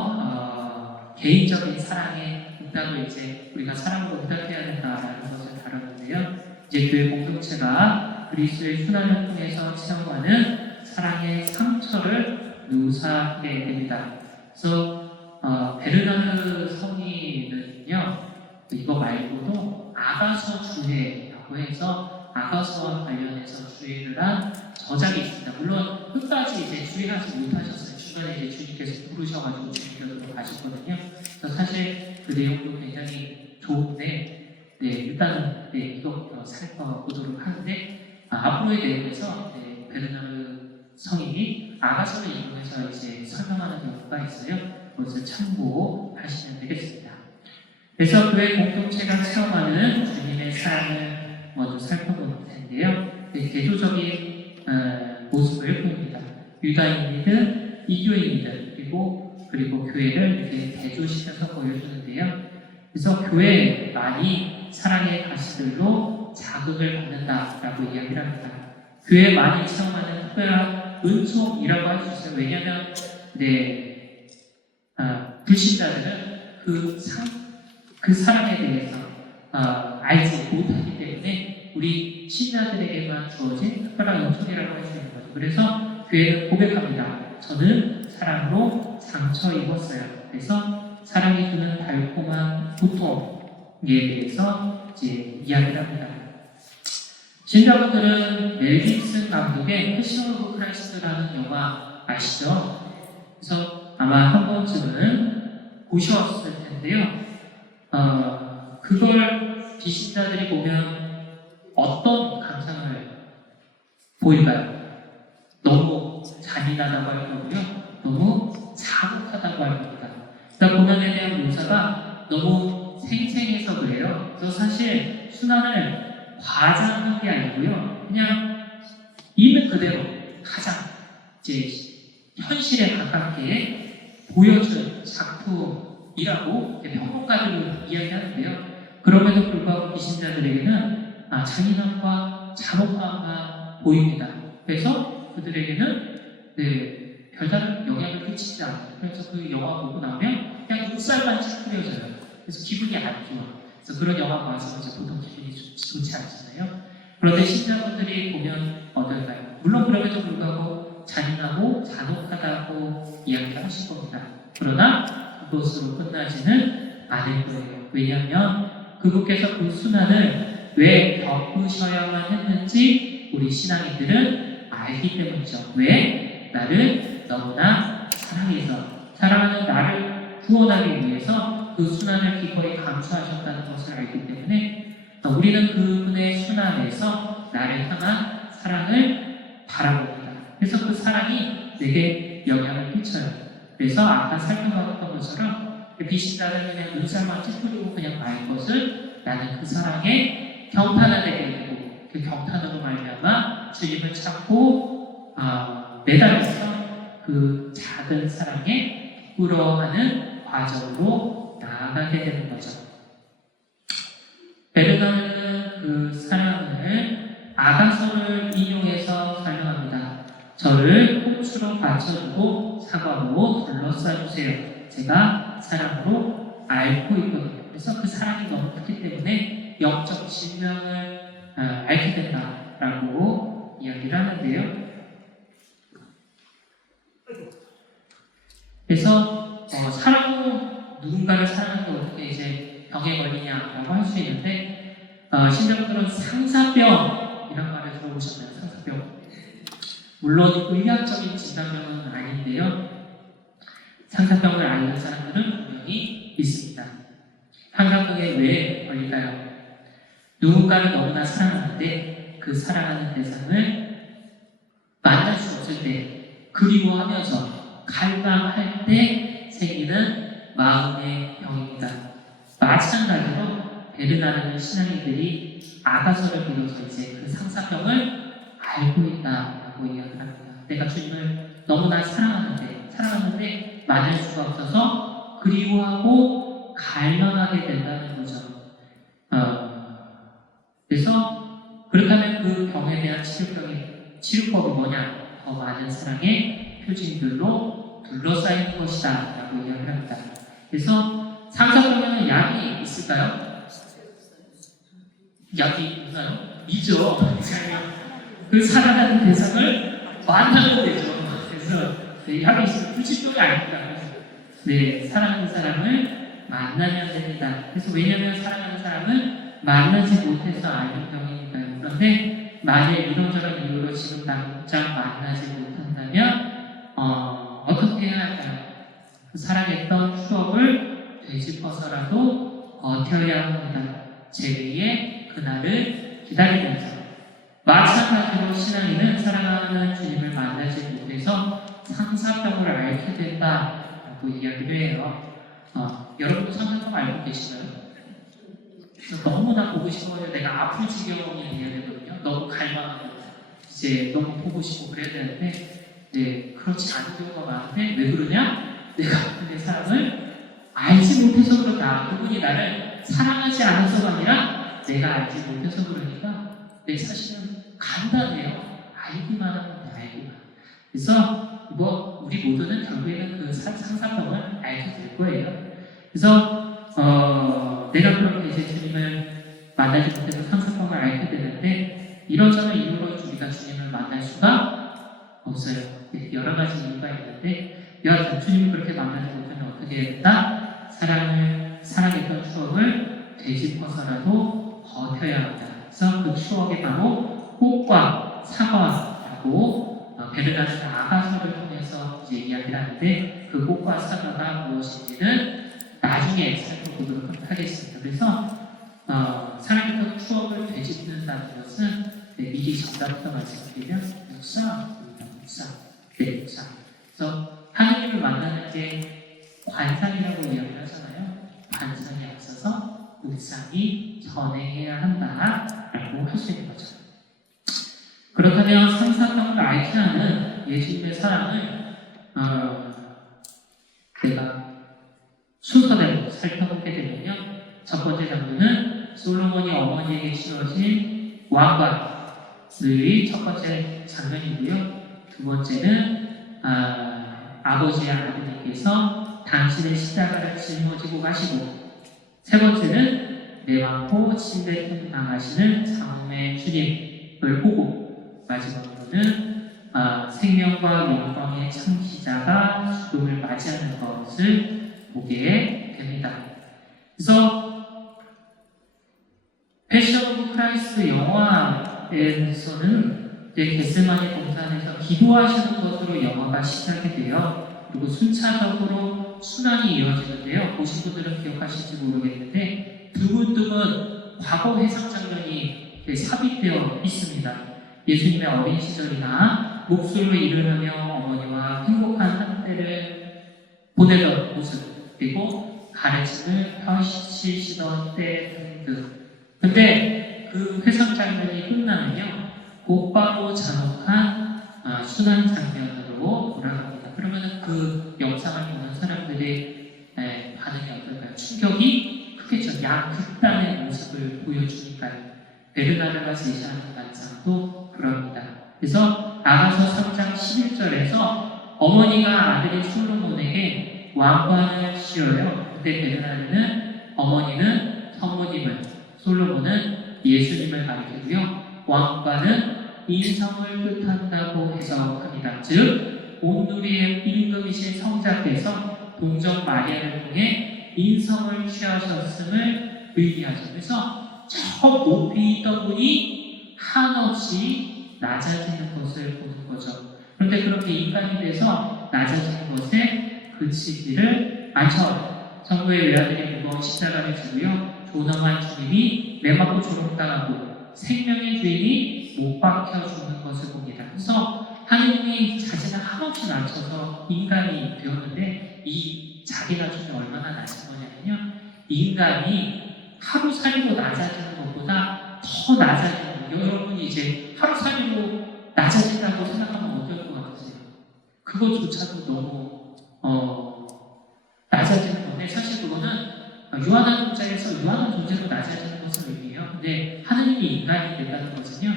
개인적인 사랑에 있다고 이제 우리가 사랑으로 응답해야 된다라는 것을 다뤘는데요. 이제 교회 공동체가 그리스도의 순환을 통해서 체험하는 사랑의 상처를 묘사하게 됩니다. 그래서 베르나르 성인은요, 이거 말고도 아가서 주회라고 해서 아가서와 관련해서 주의를 한 저작이 있습니다. 물론 끝까지 이제 주의하지 못하셨어요. 중간에 이제 주님께서 부르셔가지고 주님께로 가셨거든요. 그래서 사실 그 내용도 굉장히 좋은데, 네, 일단은 네, 이것부터 살펴보도록 하는데, 앞으로의 내용에서 네, 베르나르 성인이 아가서를 이용해서 이제 설명하는 경우가 있어요. 그것을 참고하시면 되겠습니다. 그래서 교회 공동체가 체험하는 주님의 사랑을 먼저 살펴볼 텐데요. 네, 대조적인 모습을 보입니다. 유다인이든 이교인이든 그리고 교회를 이렇게 대조시켜서 보여주는데요. 그래서 교회 많이 사랑의 가시들로 자극을 받는다라고 이야기를 합니다. 교회 많이 체험하는 특별한 은총이라고 할 수 있어요. 왜냐하면 네, 불신자들은 그 사랑에 대해서 알지 못하기 때문에 우리 신자들에게만 주어진 특별한 은총이라고 할 수 있는 거죠. 그래서 교회는 고백합니다. 저는 사랑으로 상처 입었어요. 그래서 사랑이 주는 달콤한 고통에 대해서 이제 이야기를 합니다. 신자분들은 멜 깁슨 감독의 패션 오브 크라이스트라는 영화 아시죠? 그래서 아마 한 번쯤은 보셨을 텐데요. 그걸 비신자들이 보면 어떤 감상을 보일까요? 너무 잔인하다고 할 거고요. 너무 자극하다고 할 겁니다. 그러니까 고난에 대한 묘사가 너무 생생해서 그래요. 그래서 사실 순환을 과장한 게 아니고요. 그냥 있는 그대로 가장 이제 현실에 가깝게 보여준 작품이라고 평론가들은 이야기하는데요. 그럼에도 불구하고 비신자들에게는 잔인함과 잔혹함만 보입니다. 그래서 그들에게는 네, 별다른 영향을 끼치지 않아요. 그래서 그 영화 보고 나면 그냥 눈살만 찌푸려져요. 그래서 기분이 안 좋아. 그래서 그런 영화 봐서 이제 보통 기분이 좋지 않잖아요. 그런데 신자분들이 보면 어떨까요? 물론 그럼에도 불구하고 잔인하고 잔혹하다고 이야기를 하실 겁니다. 그러나 그것으로 끝나지는 않을 거예요. 왜냐하면 그분께서 그 순환을 왜 겪으셔야만 했는지 우리 신앙인들은 알기 때문이죠. 왜? 나를 너무나 사랑해서 사랑하는 나를 구원하기 위해서 그 순환을 기꺼이 감수하셨다는 것을 알기 때문에 우리는 그분의 순환에서 나를 향한 사랑을 바라봅니다. 그래서 그 사랑이 내게 영향을 끼쳐요. 그래서 아까 살펴봤던 것처럼 비신자는 그냥 눈살만 찌푸리고 그냥 말 것을 나는 그 사랑에 경탄하게 되고 그 경탄으로 말미암아 주님을 찾고 매달려서 그 작은 사랑에 부끄러워하는 과정으로 나아가게 되는 거죠. 베르나르는 그 사랑을 아가서를 인용해서 설명합니다. 저를 꽃으로 받쳐주고 사과로 둘러싸주세요. 제가 사랑으로 앓고 있거든요. 그래서 그 사랑이 너무 크기 때문에 영적 질병을 앓게 된다라고 이야기를 하는데요. 그래서 사랑으로 누군가를 사랑하는 게 어떻게 이제 병에 걸리냐라고 할 수 있는데 신자분들은 상사병이란 말을 들어보셨나요? 상사병. 물론 의학적인 진단병은 아닌데요. 상사병을 앓는 사람들은 분명히 있습니다. 상사병에 왜 걸릴까요? 누군가를 너무나 사랑하는데 그 사랑하는 대상을 만날 수 없을 때 그리워하면서 갈망할 때 생기는 마음의 병입니다. 마찬가지로 베르나르는 신앙인들이 아가서를 빌어서 이제 그 상사병을 알고 있다라고 이야기합니다. 내가 주님을 너무나 사랑하는데 만날 수가 없어서 그리워하고 갈망하게 된다는 거죠. 그래서 그렇다면 그 병에 대한 치료법이 뭐냐? 더 많은 사랑의 표징들로 둘러싸이는 것이다 라고 이야기를 합니다. 그래서 상사병에는 약이 있을까요? 약이 있나요? 있죠. 그 살아가는 대상을 만나면 되죠. 그래서 약이 있으면 불치병이 아닙니다. 네, 사랑하는 사람을 만나면 됩니다. 그래서 왜냐하면 사랑하는 사람을 만나지 못해서 앓는 병이니까요. 그런데 만약 이런저런 이유로 지금 당장 만나지 못한다면 어떻게 해야 할까요? 그 사랑했던 추억을 되짚어서라도 버텨야 합니다. 제위의 그날을 기다리면서. 마찬가지로 신앙인은 사랑하는 주님을 만나지 못해서 상사병을 앓게 된다라고 이야기를 해요. 여러분도 상사병 알고 계시나요? 너무나 보고 싶어요. 내가 아플 지경이 돼야 되거든요. 너무 갈망하고 이제 너무 보고 싶고 그래야 되는데 네, 그렇지 않은 경우가 많은데 왜 그러냐? 내가 내 사랑을 알지 못해서 그렇다. 그분이 나를 사랑하지 않아서가 아니라 내가 알지 못해서 그러니까 네, 사실은 간단해요. 알기만 하면 돼, 알기만. 그래서 우리 모두는 결국에는 그 상사병을 알게 될 거예요. 그래서 내가 그렇게 이제 주님을 만나지 못해서 상사병을 알게 되는데 이런저런 이유로 우리가 주님을 만날 수가 없어요. 여러 가지 이유가 있는데 여하튼 주님을 그렇게 만나지 못하면 어떻게 해야 된다? 사랑했던 추억을 되짚어서라도 버텨야 합니다. 그래서 그 추억이 바로 꽃과 사과라고 베르나르는 아가서를 통해서 이제 이야기를 하는데 그 꽃과 사과가 무엇인지는 나중에 살펴보도록 하겠습니다. 그래서 사랑했던 추억을 되짚는다는 것은 미리 정답부터 말씀드리면 묵상입니다. 묵상. 네, 묵상. 그래서 하나님을 만나는 게 관상이라고 이야기를 하잖아요. 관상이 앞서서 묵상이 전해야 한다라고 할 수 있는 거죠. 그렇다면 상사병을 앓게 하는 예수님의 사랑을 내가 순서대로 살펴보게 되면요. 첫 번째 장면은 솔로몬이 어머니에게 치러진 왕관의 첫 번째 장면이고요. 두 번째는 아버지의 아버님께서 당신의 십자가를 짊어지고 가시고 세 번째는 매맞고 침뱉음 당하시는 장로의 주님을 보고 마지막으로는 생명과 영광의 창시자가 죽음을 맞이하는 것을 보게 됩니다. 그래서 패션 오브 크라이스트 영화에서는 겟세마네 동산에서 기도하시는 것으로 영화가 시작이 돼요. 그리고 순차적으로 순환이 이어지는데요. 보신 분들은 기억하실지 모르겠는데 두근두근 과거 회상 장면이 삽입되어 있습니다. 예수님의 어린 시절이나 목술로 일을 하며 어머니와 행복한 한때를 보내던 모습, 그리고 가르침을 펼치시던 때 등등. 근데 그 회상 장면이 끝나면요, 곧바로 잔혹한 순환 장면으로 돌아갑니다. 그러면 그 영상을 보는 사람들의 반응이 어떨까요? 충격이 크겠죠. 양극단의 모습을 보여주니까요. 베르나르가 제시하는 관상도 그럽니다. 그래서 아가서 3장 11절에서 어머니가 아들인 솔로몬에게 왕관을 씌워요. 그때 베르나르는 어머니는 성모님을, 솔로몬은 예수님을 가리키고요. 왕관은 인성을 뜻한다고 해석합니다. 즉, 온누리의 임금이신 성자께서 동정 마리아를 통해 인성을 취하셨음을 의미하죠. 그래서 저 높이 있던 분이 한없이 낮아지는 것을 보는 거죠. 그런데 그렇게 인간이 돼서 낮아지는 것에 그치지를 않죠. 성부의 외아들이 무거운 십자가를 지고요. 존엄한 주님이 매맞고 조롱당하고 생명의 주인이 못 박혀 죽는 것을 봅니다. 그래서 하느님이 자신을 한없이 낮춰서 인간이 되었는데 이 자기 낮춤이 얼마나 낮은 거냐면요. 인간이 하루살이로 낮아지는 것보다 더 낮아지는 거예요. 여러분이 이제 하루살이로 낮아진다고 생각하면 어떨 것 같으세요? 그것조차도 너무 낮아지는 건데 사실 그거는 유한한 존재에서 유한한 존재로 낮아지는 것을 의미해요. 근데 하느님이 인간이 된다는 것은요,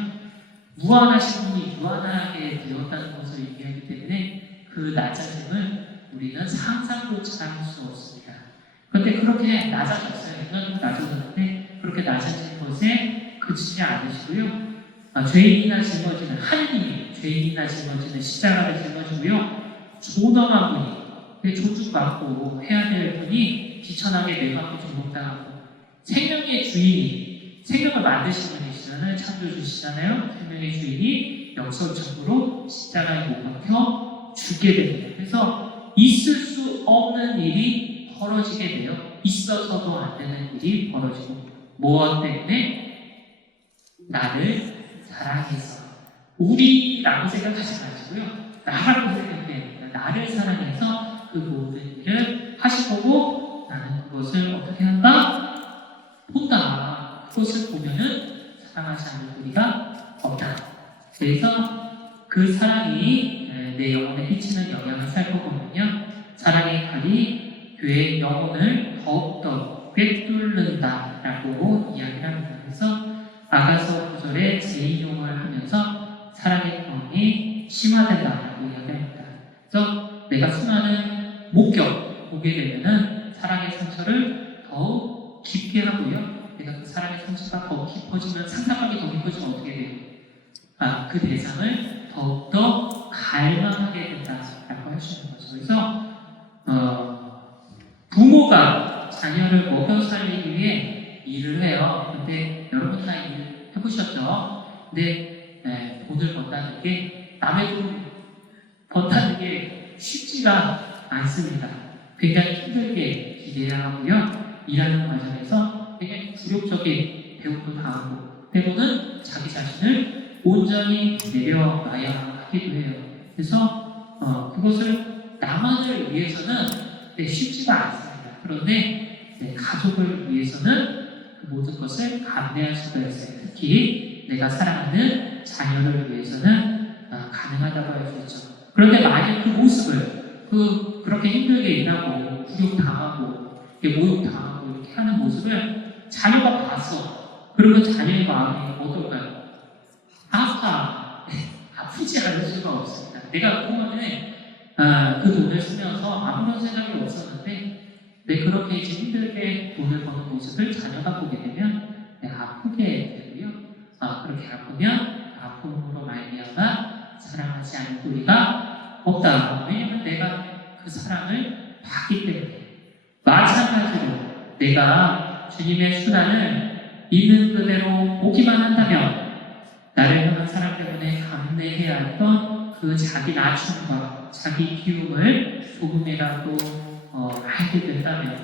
무한하신 분이 유한하게 되었다는 것을 의미하기 때문에 그 낮아짐을 참을 수 없습니다. 그런데 그렇게 낮아졌어요. 인간은 낮아졌는데 그렇게 낮아진 것에 그치지 않으시고요. 죄인이나 짊어지는 하느님이 죄인이나 짊어지는 십자가를 짊어지고요. 존엄한 분이 존중받고 해야 될 분이 비천하게 매맞고 조롱당하고 생명의 주인이 생명을 만드신 분이시잖아요. 창조주시잖아요. 생명의 주인이 역설적으로 십자가에 못 박혀 죽게 됩니다. 그래서 있을 수 없는 일이 벌어지게 돼요. 있어서도 안 되는 일이 벌어지고 무엇 때문에? 나를 사랑해서 우리라고 생각하지 마시고요. 나라고 생각해야 됩니다. 나를 사랑해서 그 모든 일을 하실 거고 나는 그것을 어떻게 한다? 본다. 그것을 보면은 사랑하지 않을 우리가 없다. 그래서 그 사랑이 내 영혼에 끼치는 영향을 살펴보면요. 사랑의 칼이 교회의 영혼을 더욱더 꿰뚫는다라고 이야기를 합니다. 그래서 아가서 9절에 재인용을 하면서 사랑의 마음이 심화된다라고 이야기합니다. 그래서 내가 수많은 목격 보게 되면은 사랑의 상처를 더욱 깊게 하고요. 내가 그 사랑의 상처가 더 깊어지면 상상하기 더 깊어지면 어떻게 돼요? 그 대상을 더욱더 갈망하게 된다라고 할 수 있는 거죠. 그래서 부모가 자녀를 먹여 살리기 위해 일을 해요. 근데 여러분 다 일 해보셨죠? 근데 돈을 번다는 게 남의 돈 번다는 게 쉽지가 않습니다. 굉장히 힘들게 기대야 하고요. 일하는 과정에서 굉장히 굴욕적인 배움도 당하고 때로는 자기 자신을 온전히 내려놔야 하기도 해요. 그래서 그것을 나만을 위해서는 쉽지가 않습니다. 그런데 가족을 위해서는 그 모든 것을 감내할 수가 있어요. 특히 내가 사랑하는 자녀를 위해서는 가능하다고 할 수 있죠. 그런데 만약 그 모습을 그렇게 힘들게 일하고 굴욕당하고 모욕당하고 이렇게 하는 모습을 자녀가 봤어. 그러면 자녀의 마음이 어떨까요? 아프지 않을 수가 없습니다. 내가 그동안에 그 돈을 쓰면서 아무런 생각이 없었는데 그렇게 이제 힘들게 돈을 버는 모습을 자녀가 보게 되면 아프게 되고요. 그렇게 아프면 아픔으로 말미암아 사랑하지 않을 도리가 없다. 왜냐하면 내가 그 사랑을 받기 때문에. 마찬가지로 내가 주님의 순환을 있는 그대로 보기만 한다면 나를 향한 사랑 때문에 감내해야 했던 그 자기 낮춤과 자기 비움을 조금이라도 알게 된다면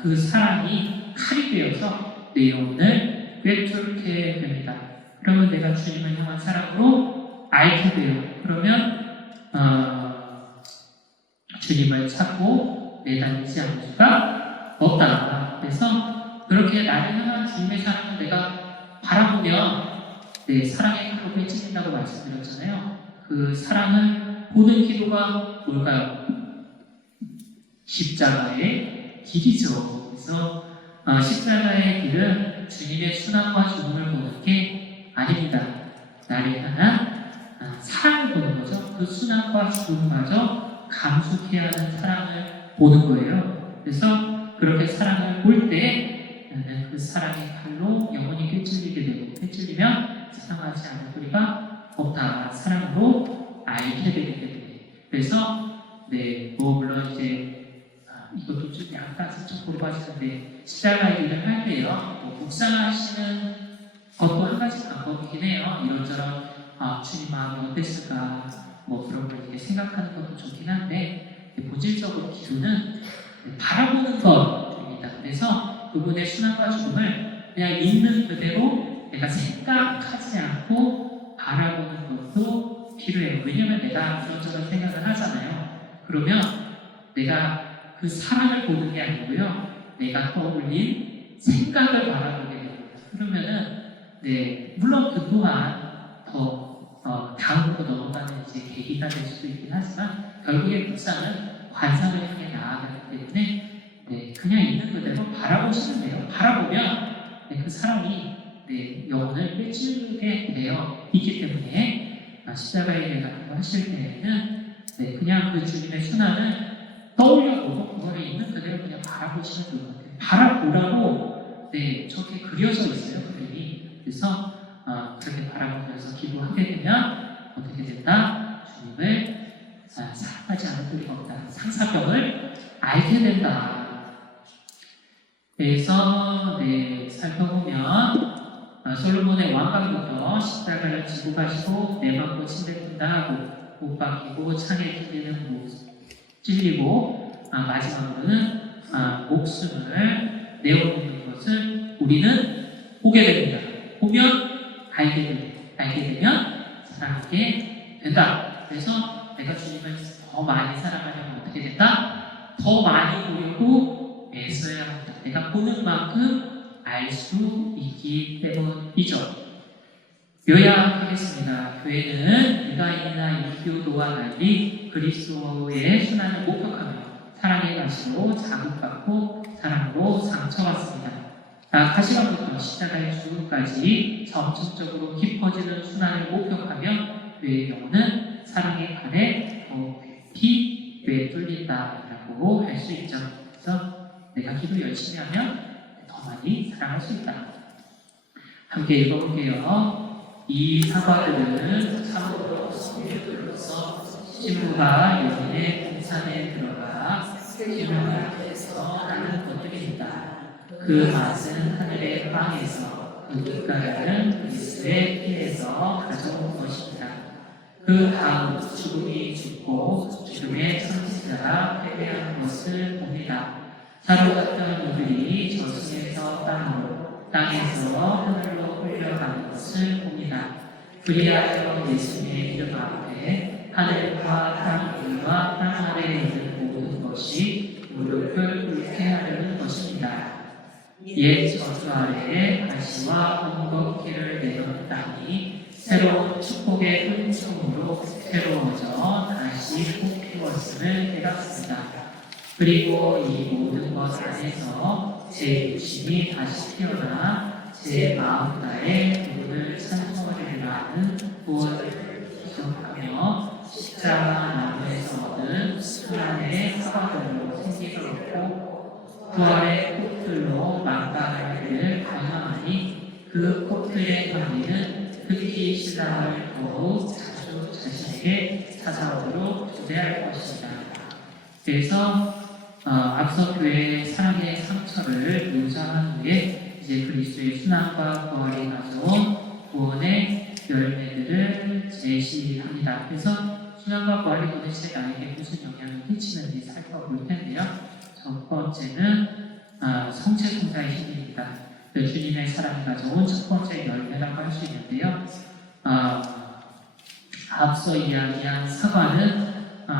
그 사랑이 칼이 되어서 내 영혼을 꿰뚫게 됩니다. 그러면 내가 주님을 향한 사랑으로 알게 돼요. 그러면 주님을 찾고 내다니지 않을 수가 없다. 그래서 그렇게 나를 향한 주님의 사랑을 내가 바라보면 내 사랑의 칼로 꿰뚫린다고 말씀드렸잖아요. 그 사랑을 보는 기도가 뭘까요? 십자가의 길이죠. 그래서 십자가의 길은 주님의 순환과 죽음을 보는 게 아닙니다. 나를 향한 사랑을 보는 거죠. 그 순환과 죽음마저 감수해야 하는 사랑을 보는 거예요. 그래서 그렇게 사랑을 볼 때 그 사랑의 칼로 영원히 꿰뚫리게 되고 꿰뚫리면 사랑하지 않을 도리가 없다. 사랑으로 알게 되기 때문에. 그래서 물론 이제 이것도 좀 약간 살짝 공부하시는데 십자가의 일을 할 때요. 묵상하시는 것도 한 가지 방법이긴 해요. 이런저런 주님 마음이 어땠을까 그런 걸 이렇게 생각하는 것도 좋긴 한데 본질적으로 기도는 바라보는 것입니다. 그래서 그분의 순환과 죽음을 그냥 있는 그대로 내가 생각하지 않고 바라보는 것도 필요해요. 왜냐면 내가 이런저런 생각을 하잖아요. 그러면 내가 그 사랑을 보는 게 아니고요. 내가 떠올린 생각을 바라보게 됩니다. 그러면은 물론 그 또한 더 다음으로 넘어가는 이제 계기가 될 수도 있긴 하지만 결국에 묵상은 관상을 향해 나아가기 때문에 그냥 있는 그대로 바라보시면 돼요. 바라보면 그 사람이 영혼을 꿰뚫게 되어 있기 때문에 십자가의 일 같은 거 하실 때에는 그냥 그 주님의 순환을 떠올려 보고 바라보시면 좋을 것 같아요. 바라보라고 네, 저렇게 그려져 있어요. 그림이. 그래서 그렇게 바라보면서 기도하게 되면 어떻게 된다? 주님을 사랑하지 않을 도리가 없다. 상사병을 알게 된다. 그래서 네, 살펴보면 솔로몬의 왕관부터 십자가를 지고 가시고 내방고 침대 분다하고 못 박히고 창에 찔리는 찔리고 마지막으로는 목숨을 내어놓는 것을 우리는 보게 됩니다. 보면 알게 되면 사랑하게 된다. 그래서 내가 주님을 더 많이 사랑하려면 어떻게 된다? 더 많이 보려고 애써야 합니다. 내가 보는 만큼 알 수 있기 때문이죠. 요약하겠습니다. 교회는 유다인이나 유교도와 달리 그리스도의 순환을 목격하며 사랑의 가시로 자극받고 사랑으로 상처받습니다. 가시관부터 십자가의 죽음까지 점층적으로 깊어지는 순환을 목격하며 교회의 영혼은 사랑의 간에 더 깊이 뚫린다라고 할 수 있죠. 그래서 내가 기도 열심히 하면 더 많이 사랑할 수 있다. 함께 읽어볼게요. 이 사과들은 참으로 성령으로서 신부가 여인의 동산에 들어가 신부가 돼서 나는 것들입니다. 그 맛은 하늘의 빵에서 그 빛깔은 그리스도의 피에서 가져온 것입니다. 그 다음 죽음이 죽고 죽음의 선지자가 패배한 것을 봅니다. 사로잡던 이들이 저승에서 땅으로 땅에서 하늘로 흘려가는 것을 봅니다. 그리하여 예수님의 이름 앞에 하늘과 땅 위와 땅 아래에 있는 모든 것이 무릎을 꿇게 하려는 것입니다. 옛 저주 아래에 가시와 엉겅퀴를 내던 땅이 새로운 축복의 은총으로 새로워져 다시 꽃피웠음을 깨닫습니다. 그리고 이 모든 것 안에서 제 육신이 다시 태어나 제 마음가에 누구를 찬송하리라 하는 구원을 기억하며 십자가 나무에서 얻은 순환의 사과들로 생기롭고 부활의 꽃들로 망가를 관망하니 그 꽃들의 향기는 특히 신랑을 더욱 자주 자신에게 찾아오도록 주대할 것이다. 그래서 앞서 교회의 사랑의 상처를 묘사한 후에 이제 그리스도의 순환과 부활이 가져온 구원의 열매들을 제시합니다. 그래서 순환과 부활이 도대체 나에게 무슨 영향을 끼치는지 살펴볼 텐데요. 첫 번째는 성체성사의 힘입니다. 주님의 사랑이 가져온 첫 번째 열매라고 할 수 있는데요. 앞서 이야기한 사과는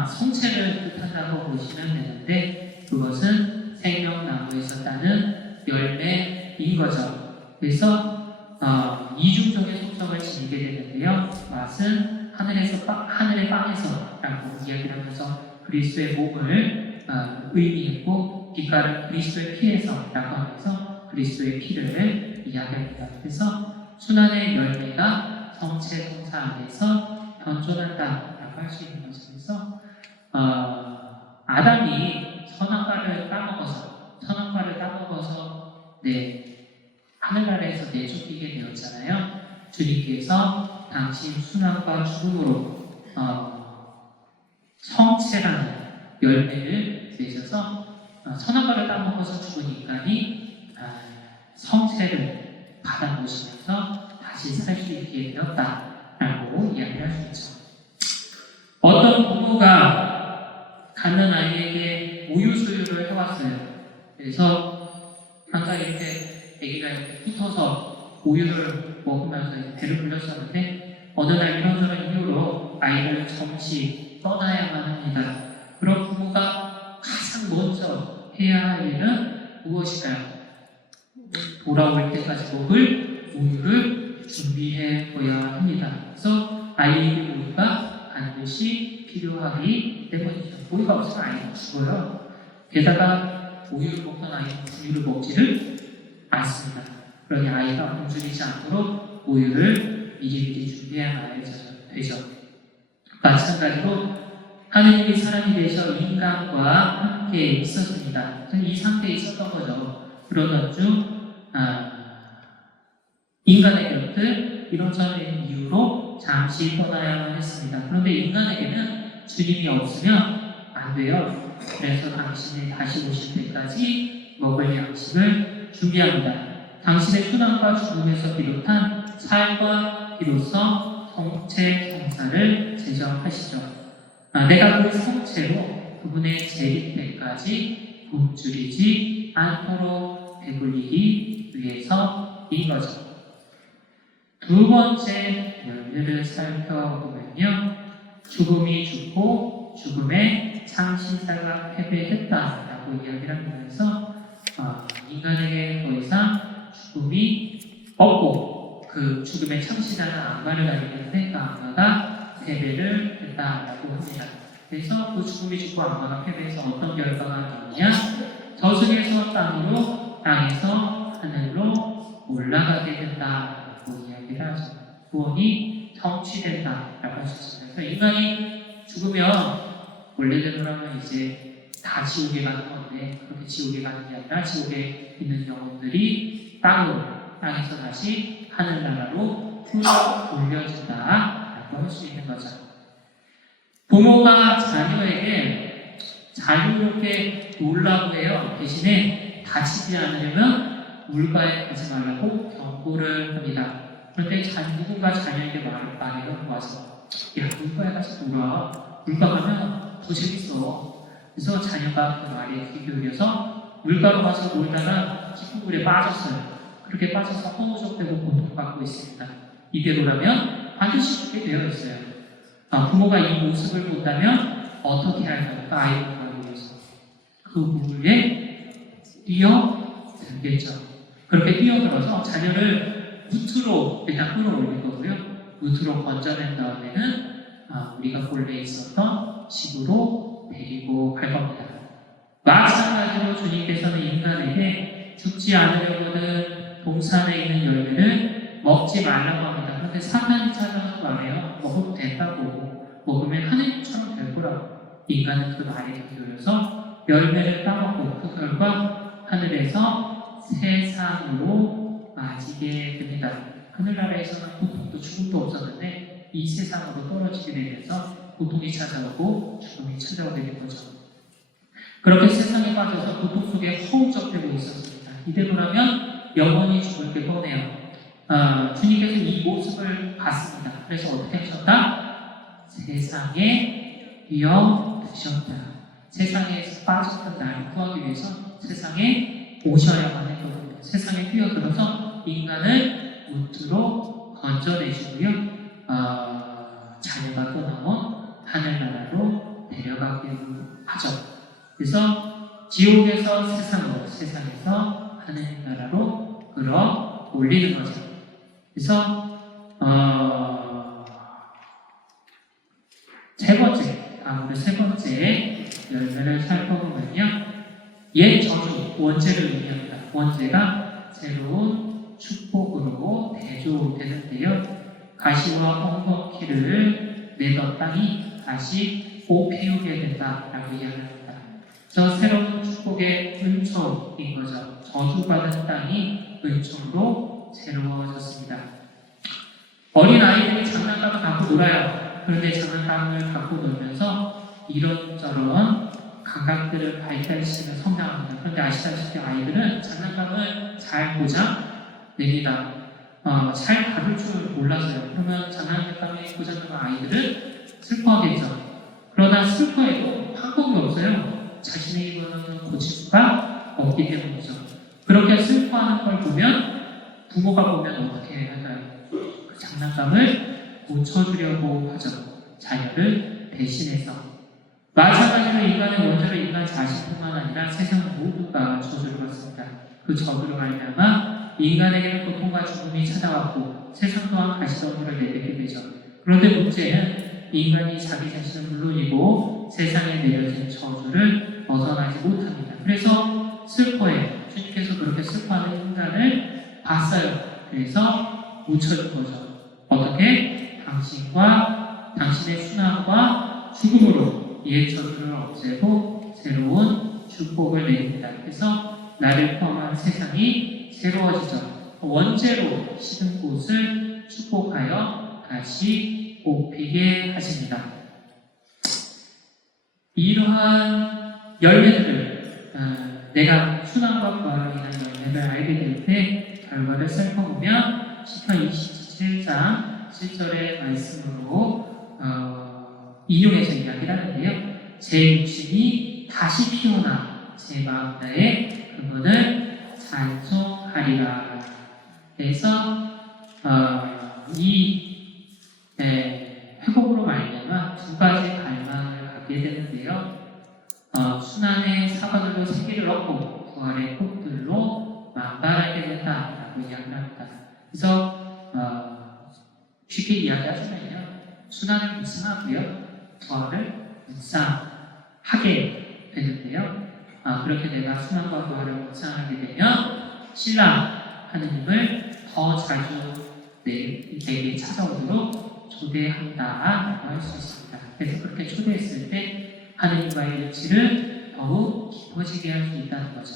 성체를 뜻한다고 보시면 되는데 그것은 생명나무에서 따는 열매인 거죠. 그래서 이중적인 속성을 지니게 되는데요. 맛은 하늘의 빵에서라고 이야기를 하면서 그리스도의 몸을 의미했고 빛깔은 그리스도의 피에서라고 하면서 그리스도의 피를 이야기합니다. 그래서 순환의 열매가 성체 성사 안에서 현존한다라고 할 수 있는 것에서 아담이 선악과를 따먹어서 하늘나라에서 내쫓기게 되었잖아요. 주님께서 당신 순환과 죽음으로 성체라는 열매를 맺어서 선악과를 따먹어서 죽은 인간이 성체를 받아보시면서 다시 살 수 있게 되었다라고 이야기할 수 있죠. 어떤 부모가 갖는 아이에게 우유 수유를 해왔어요. 그래서 항상 이렇게 아기가 이렇게 훑어서 우유를 먹으면서 이제 배를 불렸었는데 어느 날 이런저런 이유로 아이를 잠시 떠나야만 합니다. 그런 부모가 가장 먼저 해야 할 일은 무엇일까요? 돌아올 때까지 먹을 우유를 준비해 둬야 합니다. 그래서 아이에게 우유가 반드시 필요하기 때문이죠. 우유가 없으면 아이는 죽어요. 게다가 우유를 먹던 아이는 우유를 먹지를 않습니다. 그러니 아이가 굶주리지 않도록 우유를 미리미리 준비해야 되죠. 마찬가지로 하느님이 사람이 되셔 인간과 함께 있었습니다. 이 상태에 있었던 거죠. 그러던 중 인간의 곁을 이런저런 이유로 잠시 떠나야만 했습니다. 그런데 인간에게는 주님이 없으면 안 돼요. 그래서 당신이 다시 오실 때까지 먹을 양식을 준비합니다. 당신의 순환과 죽음에서 비롯한 삶과 비로소 성체 성사를 제정하시죠. 내가 그 성체로 그분의 재림 때까지 굶주리지 않도록 배불리기 위해서인 거죠. 두 번째 열매를 살펴보면요. 죽음이 죽고 죽음의 창신자가 패배했다라고 이야기를 하면서 인간에게 더 이상 죽음이 없고 그 죽음의 창신자는 악마를 가리는데 그 악마가 패배를 했다라고 합니다. 그래서 그 죽음이 죽고 악마가 패배해서 어떤 결과가 나오냐? 저승에서 땅으로, 땅에서 하늘로 올라가게 된다라고 이야기를 하죠. 구원이 성취된다라고 하셨습니다. 그래서 인간이 죽으면 원래대로라면 이제 다 지옥에 가는 건데 그렇게 지옥에 가는 게 아니라 지옥에 있는 영혼들이 땅에서 다시 하늘나라로 올려진다라고 할 수 있는 거죠. 부모가 자녀에게 자유롭게 놀라고 해요. 대신에 다치지 않으려면 물가에 가지 말라고 경고를 합니다. 그런데 누군가 자녀에게 말해요. 와서 야, 물가에 가서 놀아. 물가 가면 더 재밌어. 그래서 자녀가 그 말에 귀 기울여서 물가로 가서 놀다가 깊은 물에 빠졌어요. 그렇게 빠져서 허우적대고 고통받고 있습니다. 이대로라면 반드시 죽게 되어 있어요. 부모가 이 모습을 본다면 어떻게 할까요? 아이를 구하기 위해서 그 물에 뛰어들겠죠. 그렇게 뛰어들어서 자녀를 무트로 일단 끌어올릴 거고요. 무트로 건져낸 다음에는 우리가 본래 있었던 집으로 데리고 갈 겁니다. 마찬가지로 주님께서는 인간에게 죽지 않으려거든 동산에 있는 열매를 먹지 말라고 합니다. 그런데 사탄이 찾아와서 말해요. 먹어도 된다고. 먹으면 하느님처럼 될 거라고. 인간은 그 말에 기울여서 열매를 따먹고 그 결과 하늘에서 세상으로 빠지게 됩니다. 하늘나라에서는 고통도 죽음도 없었는데 이 세상으로 떨어지게 되면서 고통이 찾아오고 죽음이 찾아오게 된 거죠. 그렇게 세상에 빠져서 고통 속에 허우적대고 있었습니다. 이대로라면 영원히 죽을 게 뻔해요. 주님께서 이 모습을 봤습니다. 그래서 어떻게 하셨다? 세상에 뛰어드셨다. 세상에서 빠졌던 나를 구하기 위해서 세상에 오셔야만 했거든요. 세상에 뛰어들어서 인간을 무트로 건져내시고요. 자녀가 떠나온 하늘나라로 데려가기로 하죠. 그래서 지옥에서 세상으로, 세상에서 하늘나라로 끌어올리는 거죠. 그래서 세 번째 열매를 살펴보면요. 옛 저주, 원죄를 의미합니다. 원죄가 새로운 축복으로 대조되는데요. 가시와 엉겅퀴를 내던 땅이 다시 꽃피우게 된다라고 이야기합니다. 저 새로운 축복의 은총인 거죠. 저주받은 땅이 은총으로 새로워졌습니다. 어린 아이들이 장난감을 갖고 놀아요. 그런데 장난감을 갖고 놀면서 이런저런 감각들을 발달시키며 성장합니다. 그런데 아시다시피 아이들은 장난감을 잘 고장냅니다. 잘 다룰 줄 몰라서요. 그러면 장난감에 고장나는 아이들은 슬퍼하겠죠. 그러나 슬퍼해도 방법이 없어요. 자신의 이거는 고칠 수가 없기 때문이죠. 그렇게 슬퍼하는 걸 보면 부모가 보면 어떻게 할까요? 그 장난감을 고쳐주려고 하죠. 자녀를 대신해서. 마찬가지로 인간의 원죄로 인간 자신뿐만 아니라 세상 모두가 저주를 받습니다. 그 저주로 말미암아 인간에게는 고통과 죽음이 찾아왔고 세상 또한 가시덤불을 내뱉게 되죠. 그런데 문제는 인간이 자기 자신은 물론이고 세상에 내려진 저주를 벗어나지 못합니다. 그래서 슬퍼해요. 주님께서 그렇게 슬퍼하는 인간을 봤어요. 그래서 묻혀준 거죠. 어떻게? 당신의 순환과 죽음으로 옛 저주를 없애고 새로운 축복을 내립니다. 그래서 나를 포함한 세상이 새로워지죠. 원죄로 시든 꽃을 축복하여 다시 꽃피게 하십니다. 이러한 열매들을 내가 순환과 부활로 인한 열매를 알게 될 때 결과를 살펴보면 시편 27장 7절의 말씀으로 인용해서 이야기를 하는데요. 제 육신이 다시 피어나 제 마음 나에 그분을 찬송하리라. 그래서 이 회복으로 말미암아 두 가지 갈망을 갖게 되는데요. 순환의 사과들로 세계를 얻고 부활의 꽃들로 만발하게 된다라고 이야기를 합니다. 그래서 쉽게 이야기하자면요, 순환을 묵상하고요, 부활을 묵상하게 되는데요. 그렇게 내가 순환과 부활을 묵상하게 되면 신랑 하느님을 더 자주 내게 찾아오도록 초대한다라고 할 수 있습니다. 그래서 그렇게 초대했을 때 하느님과의 일치를 더욱 깊어지게 할 수 있다는 거죠.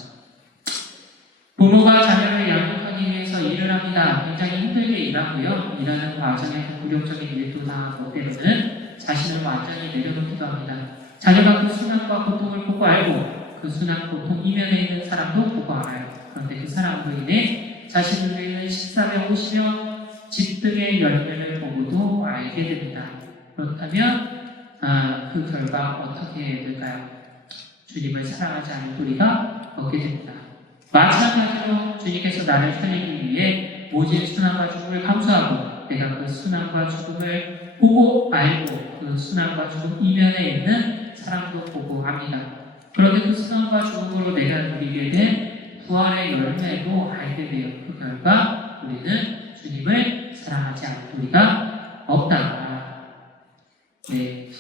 부모가 자녀를 양육하기 위해서 일을 합니다. 굉장히 힘들게 일하고요. 일하는 과정에서 굴욕적인 일도 당하고 때로는 자신을 완전히 내려놓기도 합니다. 자녀가 그 순환과 고통을 보고 알고 그 순환 고통 이면에 있는 사람도 보고 알아요. 그런데 그 사람으로 인해 자신을 위해 식사에 오시며 집 등의 열매를 보고도 알게 됩니다. 그렇다면 그 결과 어떻게 될까요? 주님을 사랑하지 않는 우리가 얻게 됩니다. 마찬가지로 주님께서 나를 살리기 위해 모진 순환과 죽음을 감수하고 내가 그 순환과 죽음을 보고 알고 그 순환과 죽음 이면에 있는 사람도 보고 합니다. 그런데 그 순환과 죽음으로 내가 누리게 된 부활의 열매도 알게 돼요. 그 결과 우리는 주님을 사랑하지 않는 우리가 없다. 네.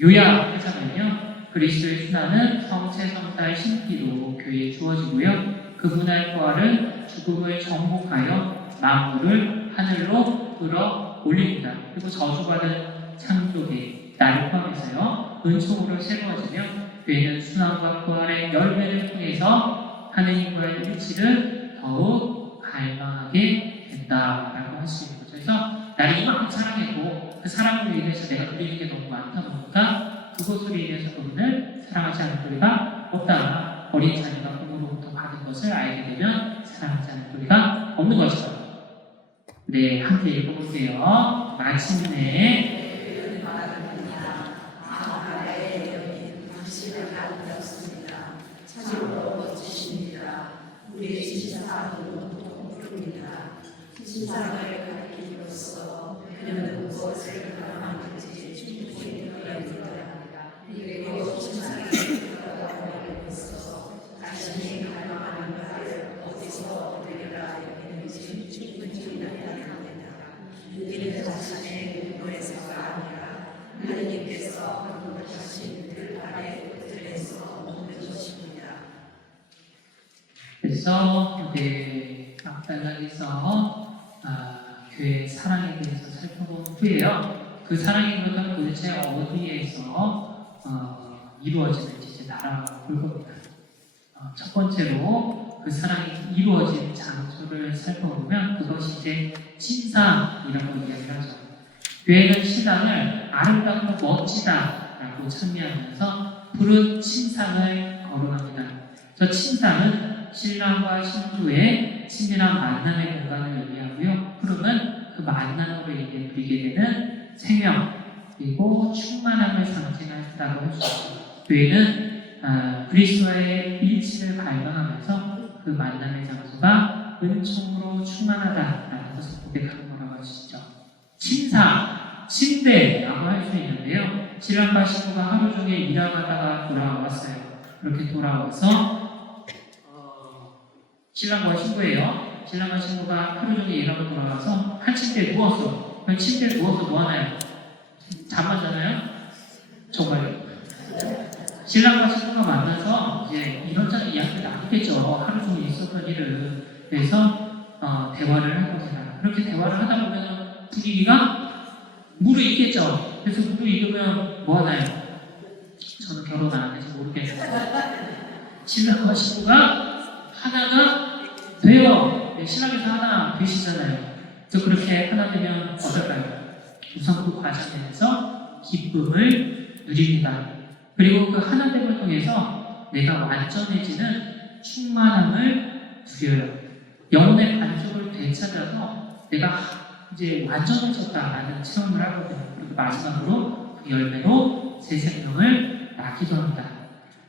요약하자면요, 그리스도의 순환은 성체 성사의 신기로 교회에 주어지고요, 그분의 부활은 죽음을 정복하여 만물을 하늘로 끌어 올립니다. 그리고 저주받은 창조계 나를 포함해서요, 은총으로 새로워지며 교회는 순환과 부활의 열매를 통해서 하느님과의 일치를 더욱 갈망하게 된다라고 할 수 있는 거죠. 그래서 나를 이만큼 사랑했고 그 사랑으로 인해서 내가 누리는 게 너무 많다 보니까 그것으로 인해서 그분을 사랑하지 않는 우리가 없다. 어린 자녀가 부모로부터 받은 것을 알게 되면 사랑하지 않는 우리가 없는 것이다. 네, 함께 읽어볼게요. 마침내 우리의 신사함으로 부릅니다. 신사함을 가리킴으로써 그녀는 무엇을 가망하는지 충분히 여깁니다. 그리고 신사함을 가리킴으로 있어서 자신이 가망하는 바를 어디서 얻으리라 여기는지 충분히 나타납니다. 우리는 자신의 눈물에서가 아니라 하느님께서 거룩하신 그 발의 옷들에서 얻는 것입니다. 그래서 막달락에서 교회의 사랑에 대해서 살펴본 후에요, 그 사랑이 그렇다면 도대체 어디에서 이루어지는지 이제 나라볼 겁니다. 첫 번째로 그 사랑이 이루어진 장소를 살펴보면 그것이 이제 신상이라고 이야기를 하죠. 교회는 신앙을 아름답고 멋지다라고 찬미하면서 푸른 신상을 거론합니다. 저 신상은 신랑과 신부의 친밀한 만남의 공간을 의미하고요, 푸름은 그 만남으로 인해 누리게 되는 생명 그리고 충만함을 상징한다고 할 수 있습니다. 교회는 그리스도와의 일치를 갈망하면서 그 만남의 장소가 은총으로 충만하다라는 것을 고백하는 거라고 할 수 있죠. 침상, 침대라고 할 수 있는데요, 신랑과 신부가 하루 종일 일하다가 돌아왔어요. 그렇게 돌아와서 신랑과 신부예요. 신랑과 신부가 하루 종일 일하고 돌아와서 한 침대에 누웠어. 그럼 침대에 누워서 뭐 하나요? 잠만 자나요? 정말요? 신랑과 신부가 만나서 이제 이런저런 이야기를 나누겠죠. 하루 종일 있었던 일을. 그래서 대화를 할 겁니다. 그렇게 대화를 하다 보면 분위기가 무르익겠죠. 그래서 무르익으면 뭐 하나요? 신랑과 신부가 하나가 돼요. 네, 신랑에서 하나 되시잖아요. 그래서 그렇게 하나 되면 어떨까요? 우선 그 과정에서 기쁨을 누립니다. 그리고 그 하나됨을 통해서 내가 완전해지는 충만함을 누려요. 영혼의 반쪽을 되찾아서 내가 이제 완전해졌다라는 체험을 하거든요. 그리고 마지막으로 그 열매로 새 생명을 낳기도 합니다.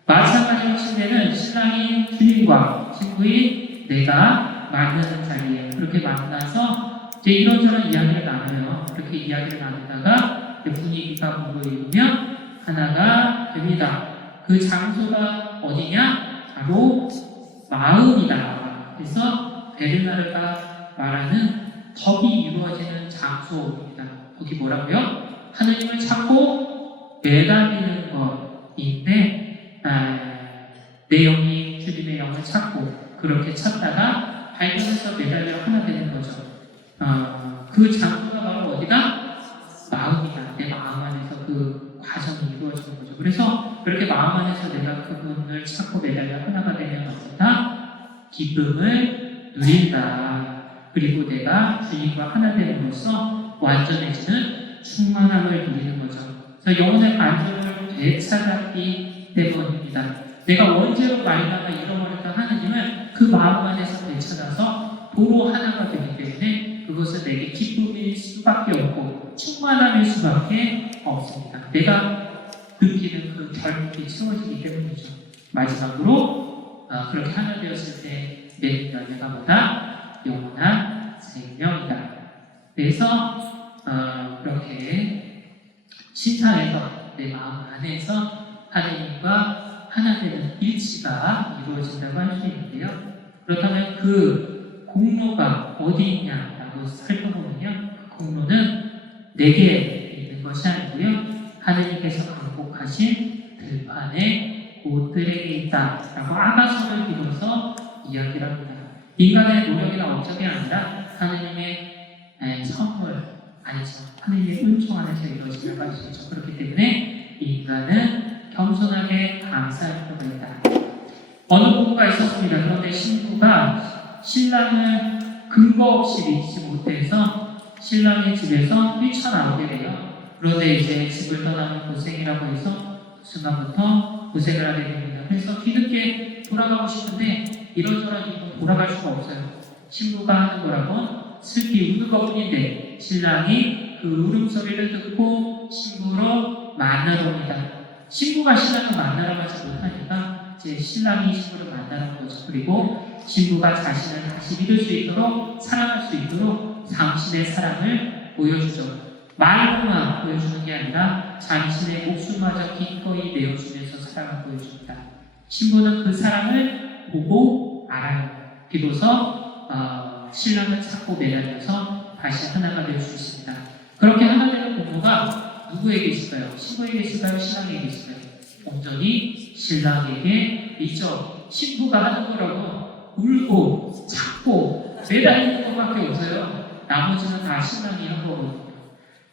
마찬가지로 침례는 신랑인 주님과 신부인 내가 만나는 자리에 그렇게 만나서 이제 이런저런 이야기를 나눠요. 그렇게 이야기를 나누다가 분위기가 무르익으면 하나가 됩니다. 그 장소가 어디냐? 바로 마음이다. 그래서 베르나르가 말하는 덕이 이루어지는 장소입니다. 거기 뭐라고요? 하느님을 찾고 매달리는 것인데 내 영이 주님의 영을 찾고 그렇게 찾다가 발견해서 매달려 하나 되는 거죠. 그 장소가 바로 어디다? 마음이다. 내 마음 안에서 그 과정이 이루어지는 거죠. 그래서 그렇게 마음 안에서 내가 그분을 찾고 매달려 하나가 되면 어디다? 기쁨을 누린다. 그리고 내가 주님과 하나 됨으로써 완전해지는 충만함을 누리는 거죠. 그래서 영혼의 반전을 되찾았기 때문입니다. 내가 원죄로 말미암아 잃어버렸던 하나님을 그 마음 안에서 되찾아서 도로 하나가 되기 때문에 그것은 내게 기쁨일 수밖에 없고 충만함일 수밖에 없습니다. 내가 느끼는 그 결핍이 채워지기 때문이죠. 마지막으로 그렇게 하나 되었을 때 내 열매가 뭐다? 영원한 생명이다. 그래서 그렇게 신앙에서 내 마음 안에서 하나님과 하나 되는 일치가 이루어진다고 할 수 있는데요. 그렇다면 그 공로가 어디 있냐라고 살펴보면요. 그 공로는 내게 있는 것이 아니고요. 하느님께서 강복하신 들판의 옷들에게 있다라고 아가서를 빌어서 이야기를 합니다. 인간의 노력이나 업적이 아니라 하느님의 선물 아니죠. 하느님의 은총 안에서 이루어진다고 할 수 있죠. 그렇기 때문에 인간은 겸손하게 감사할 필요가 있다. 어느 부부가 있었습니다. 그런데 신부가 신랑을 근거 없이 믿지 못해서 신랑의 집에서 뛰쳐나오게 돼요. 그런데 이제 집을 떠나는 고생이라고 해서 그 순간부터 고생을 하게 됩니다. 그래서 뒤늦게 돌아가고 싶은데 이런저런 이유로 돌아갈 수가 없어요. 신부가 하는 거라고 슬피 우는 것뿐인데 신랑이 그 울음소리를 듣고 신부로 만나러 옵니다. 신부가 신랑을 만나러 가지 못하니까 이제 신랑이 신부를 만나러 온 거죠. 그리고 신부가 자신을 다시 믿을 수 있도록 사랑할 수 있도록 당신의 사랑을 보여주죠. 말로만 보여주는 게 아니라 자신의 목숨마저 기꺼이 내어주면서 사랑을 보여줍니다. 신부는 그 사랑을 보고 알아요. 비로소 신랑을 찾고 매달려서 다시 하나가 될 수 있습니다. 그렇게 하나 되는 공로가 누구에게 있을까요? 신부에게 있을까요? 신랑에게 있을까요? 온전히 신랑에게 있죠. 신부가 하는 거라고 울고 찾고 매달리는 것밖에 없어요. 나머지는 다 신랑이 한 거거든요.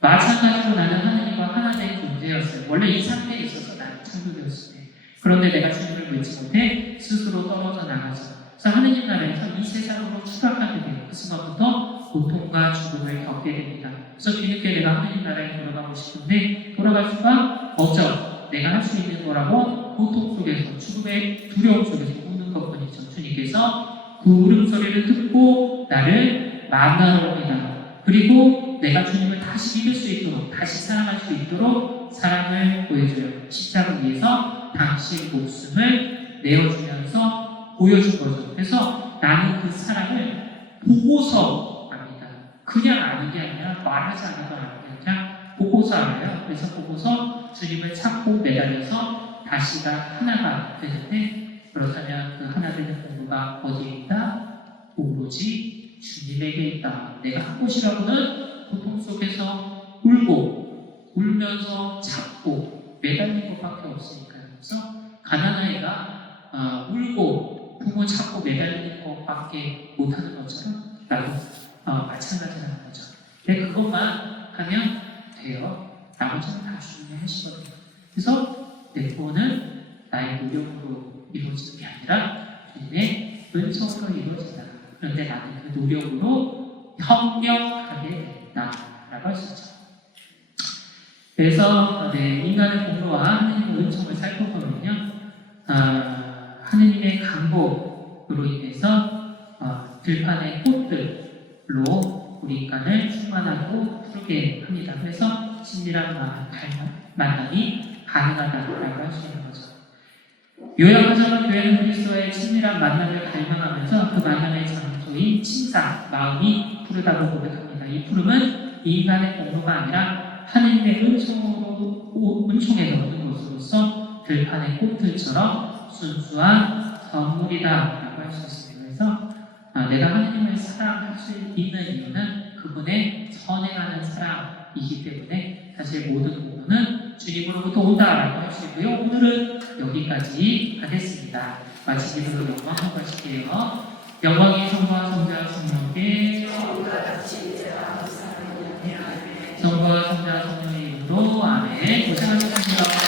마찬가지로 나는 하나님과 하나 된 존재였어요. 원래 이 상태에 있어서 나는 창조되었을 때. 그런데 내가 주님을 믿지 못해 스스로 떨어져 나가서 그래서 하느님 나라에서 이 세상으로 추락하게 돼요. 그 순간부터 고통과 죽음을 겪게 됩니다. 그래서 뒤늦게 내가 하느님 나라에 돌아가고 싶은데 돌아갈 수가 없죠. 내가 할 수 있는 거라고 고통 속에서 죽음의 두려움 속에서 우는 것뿐이죠. 주님께서 그 울음소리를 듣고 나를 만나러 옵니다. 그리고 내가 주님을 다시 믿을 수 있도록 다시 사랑할 수 있도록 사랑을 보여줘요. 십자가 위에서 당신 목숨을 내어주면서 보여준 거죠. 그래서 나는 그 사랑을 보고서 압니다. 그냥 아는 게 아니라 말하지 않아도 아는 게 아니라 보고서 알아요. 그래서 보고서 주님을 찾고 매달려서 다시가 하나가 되는데 그렇다면 그 하나 되는 공부가 어디에 있다? 오로지 주님에게 있다. 내가 한 곳이라고는 고통 속에서 울면서 찾고 매달린 것밖에 없으니까요. 그래서 가난한 아이가 울고 부모 찾고 매달리는 것밖에 못하는 것처럼 나도 마찬가지라는 거죠. 근데 그것만 하면 돼요. 나머지는 다 주님이 하시거든요. 그래서 내 구원은 나의 노력으로 이루어지는 게 아니라 주님의 은총으로 이루어진다. 그런데 나는 그 노력으로 협력하게 된다라고 할 수 있죠. 그래서 인간의 공로와 하느님의 은총을 살펴보면요, 하느님의 강복으로 인해서 들판의 꽃들로 우리 인간을 충만하고 푸르게 합니다. 그래서 친밀한 만남이 가능하다고 할 수 있는 거죠. 요약하자면 교회는 그리스도의 친밀한 만남을 갈망하면서 그 만남의 장소인 침상, 마음이 푸르다고 고백합니다. 이 푸름은 인간의 공로가 아니라 하느님의 은총에서 얻는 것으로서 들판의 꽃들처럼 순수한 선물이다라고 할 수 있습니다. 그래서 내가 하느님을 사랑할 수 있는 이유는 그분의 선행하는 사랑이기 때문에 사실 모든 공로는 주님으로부터 온다라고 할 수 있고요. 오늘은 여기까지 하겠습니다. 마치기로 영광 하실게요. 영광이 성부와 성자와 성령께 성부와 성자와 성령의 이름으로 아멘. 고생하셨습니다.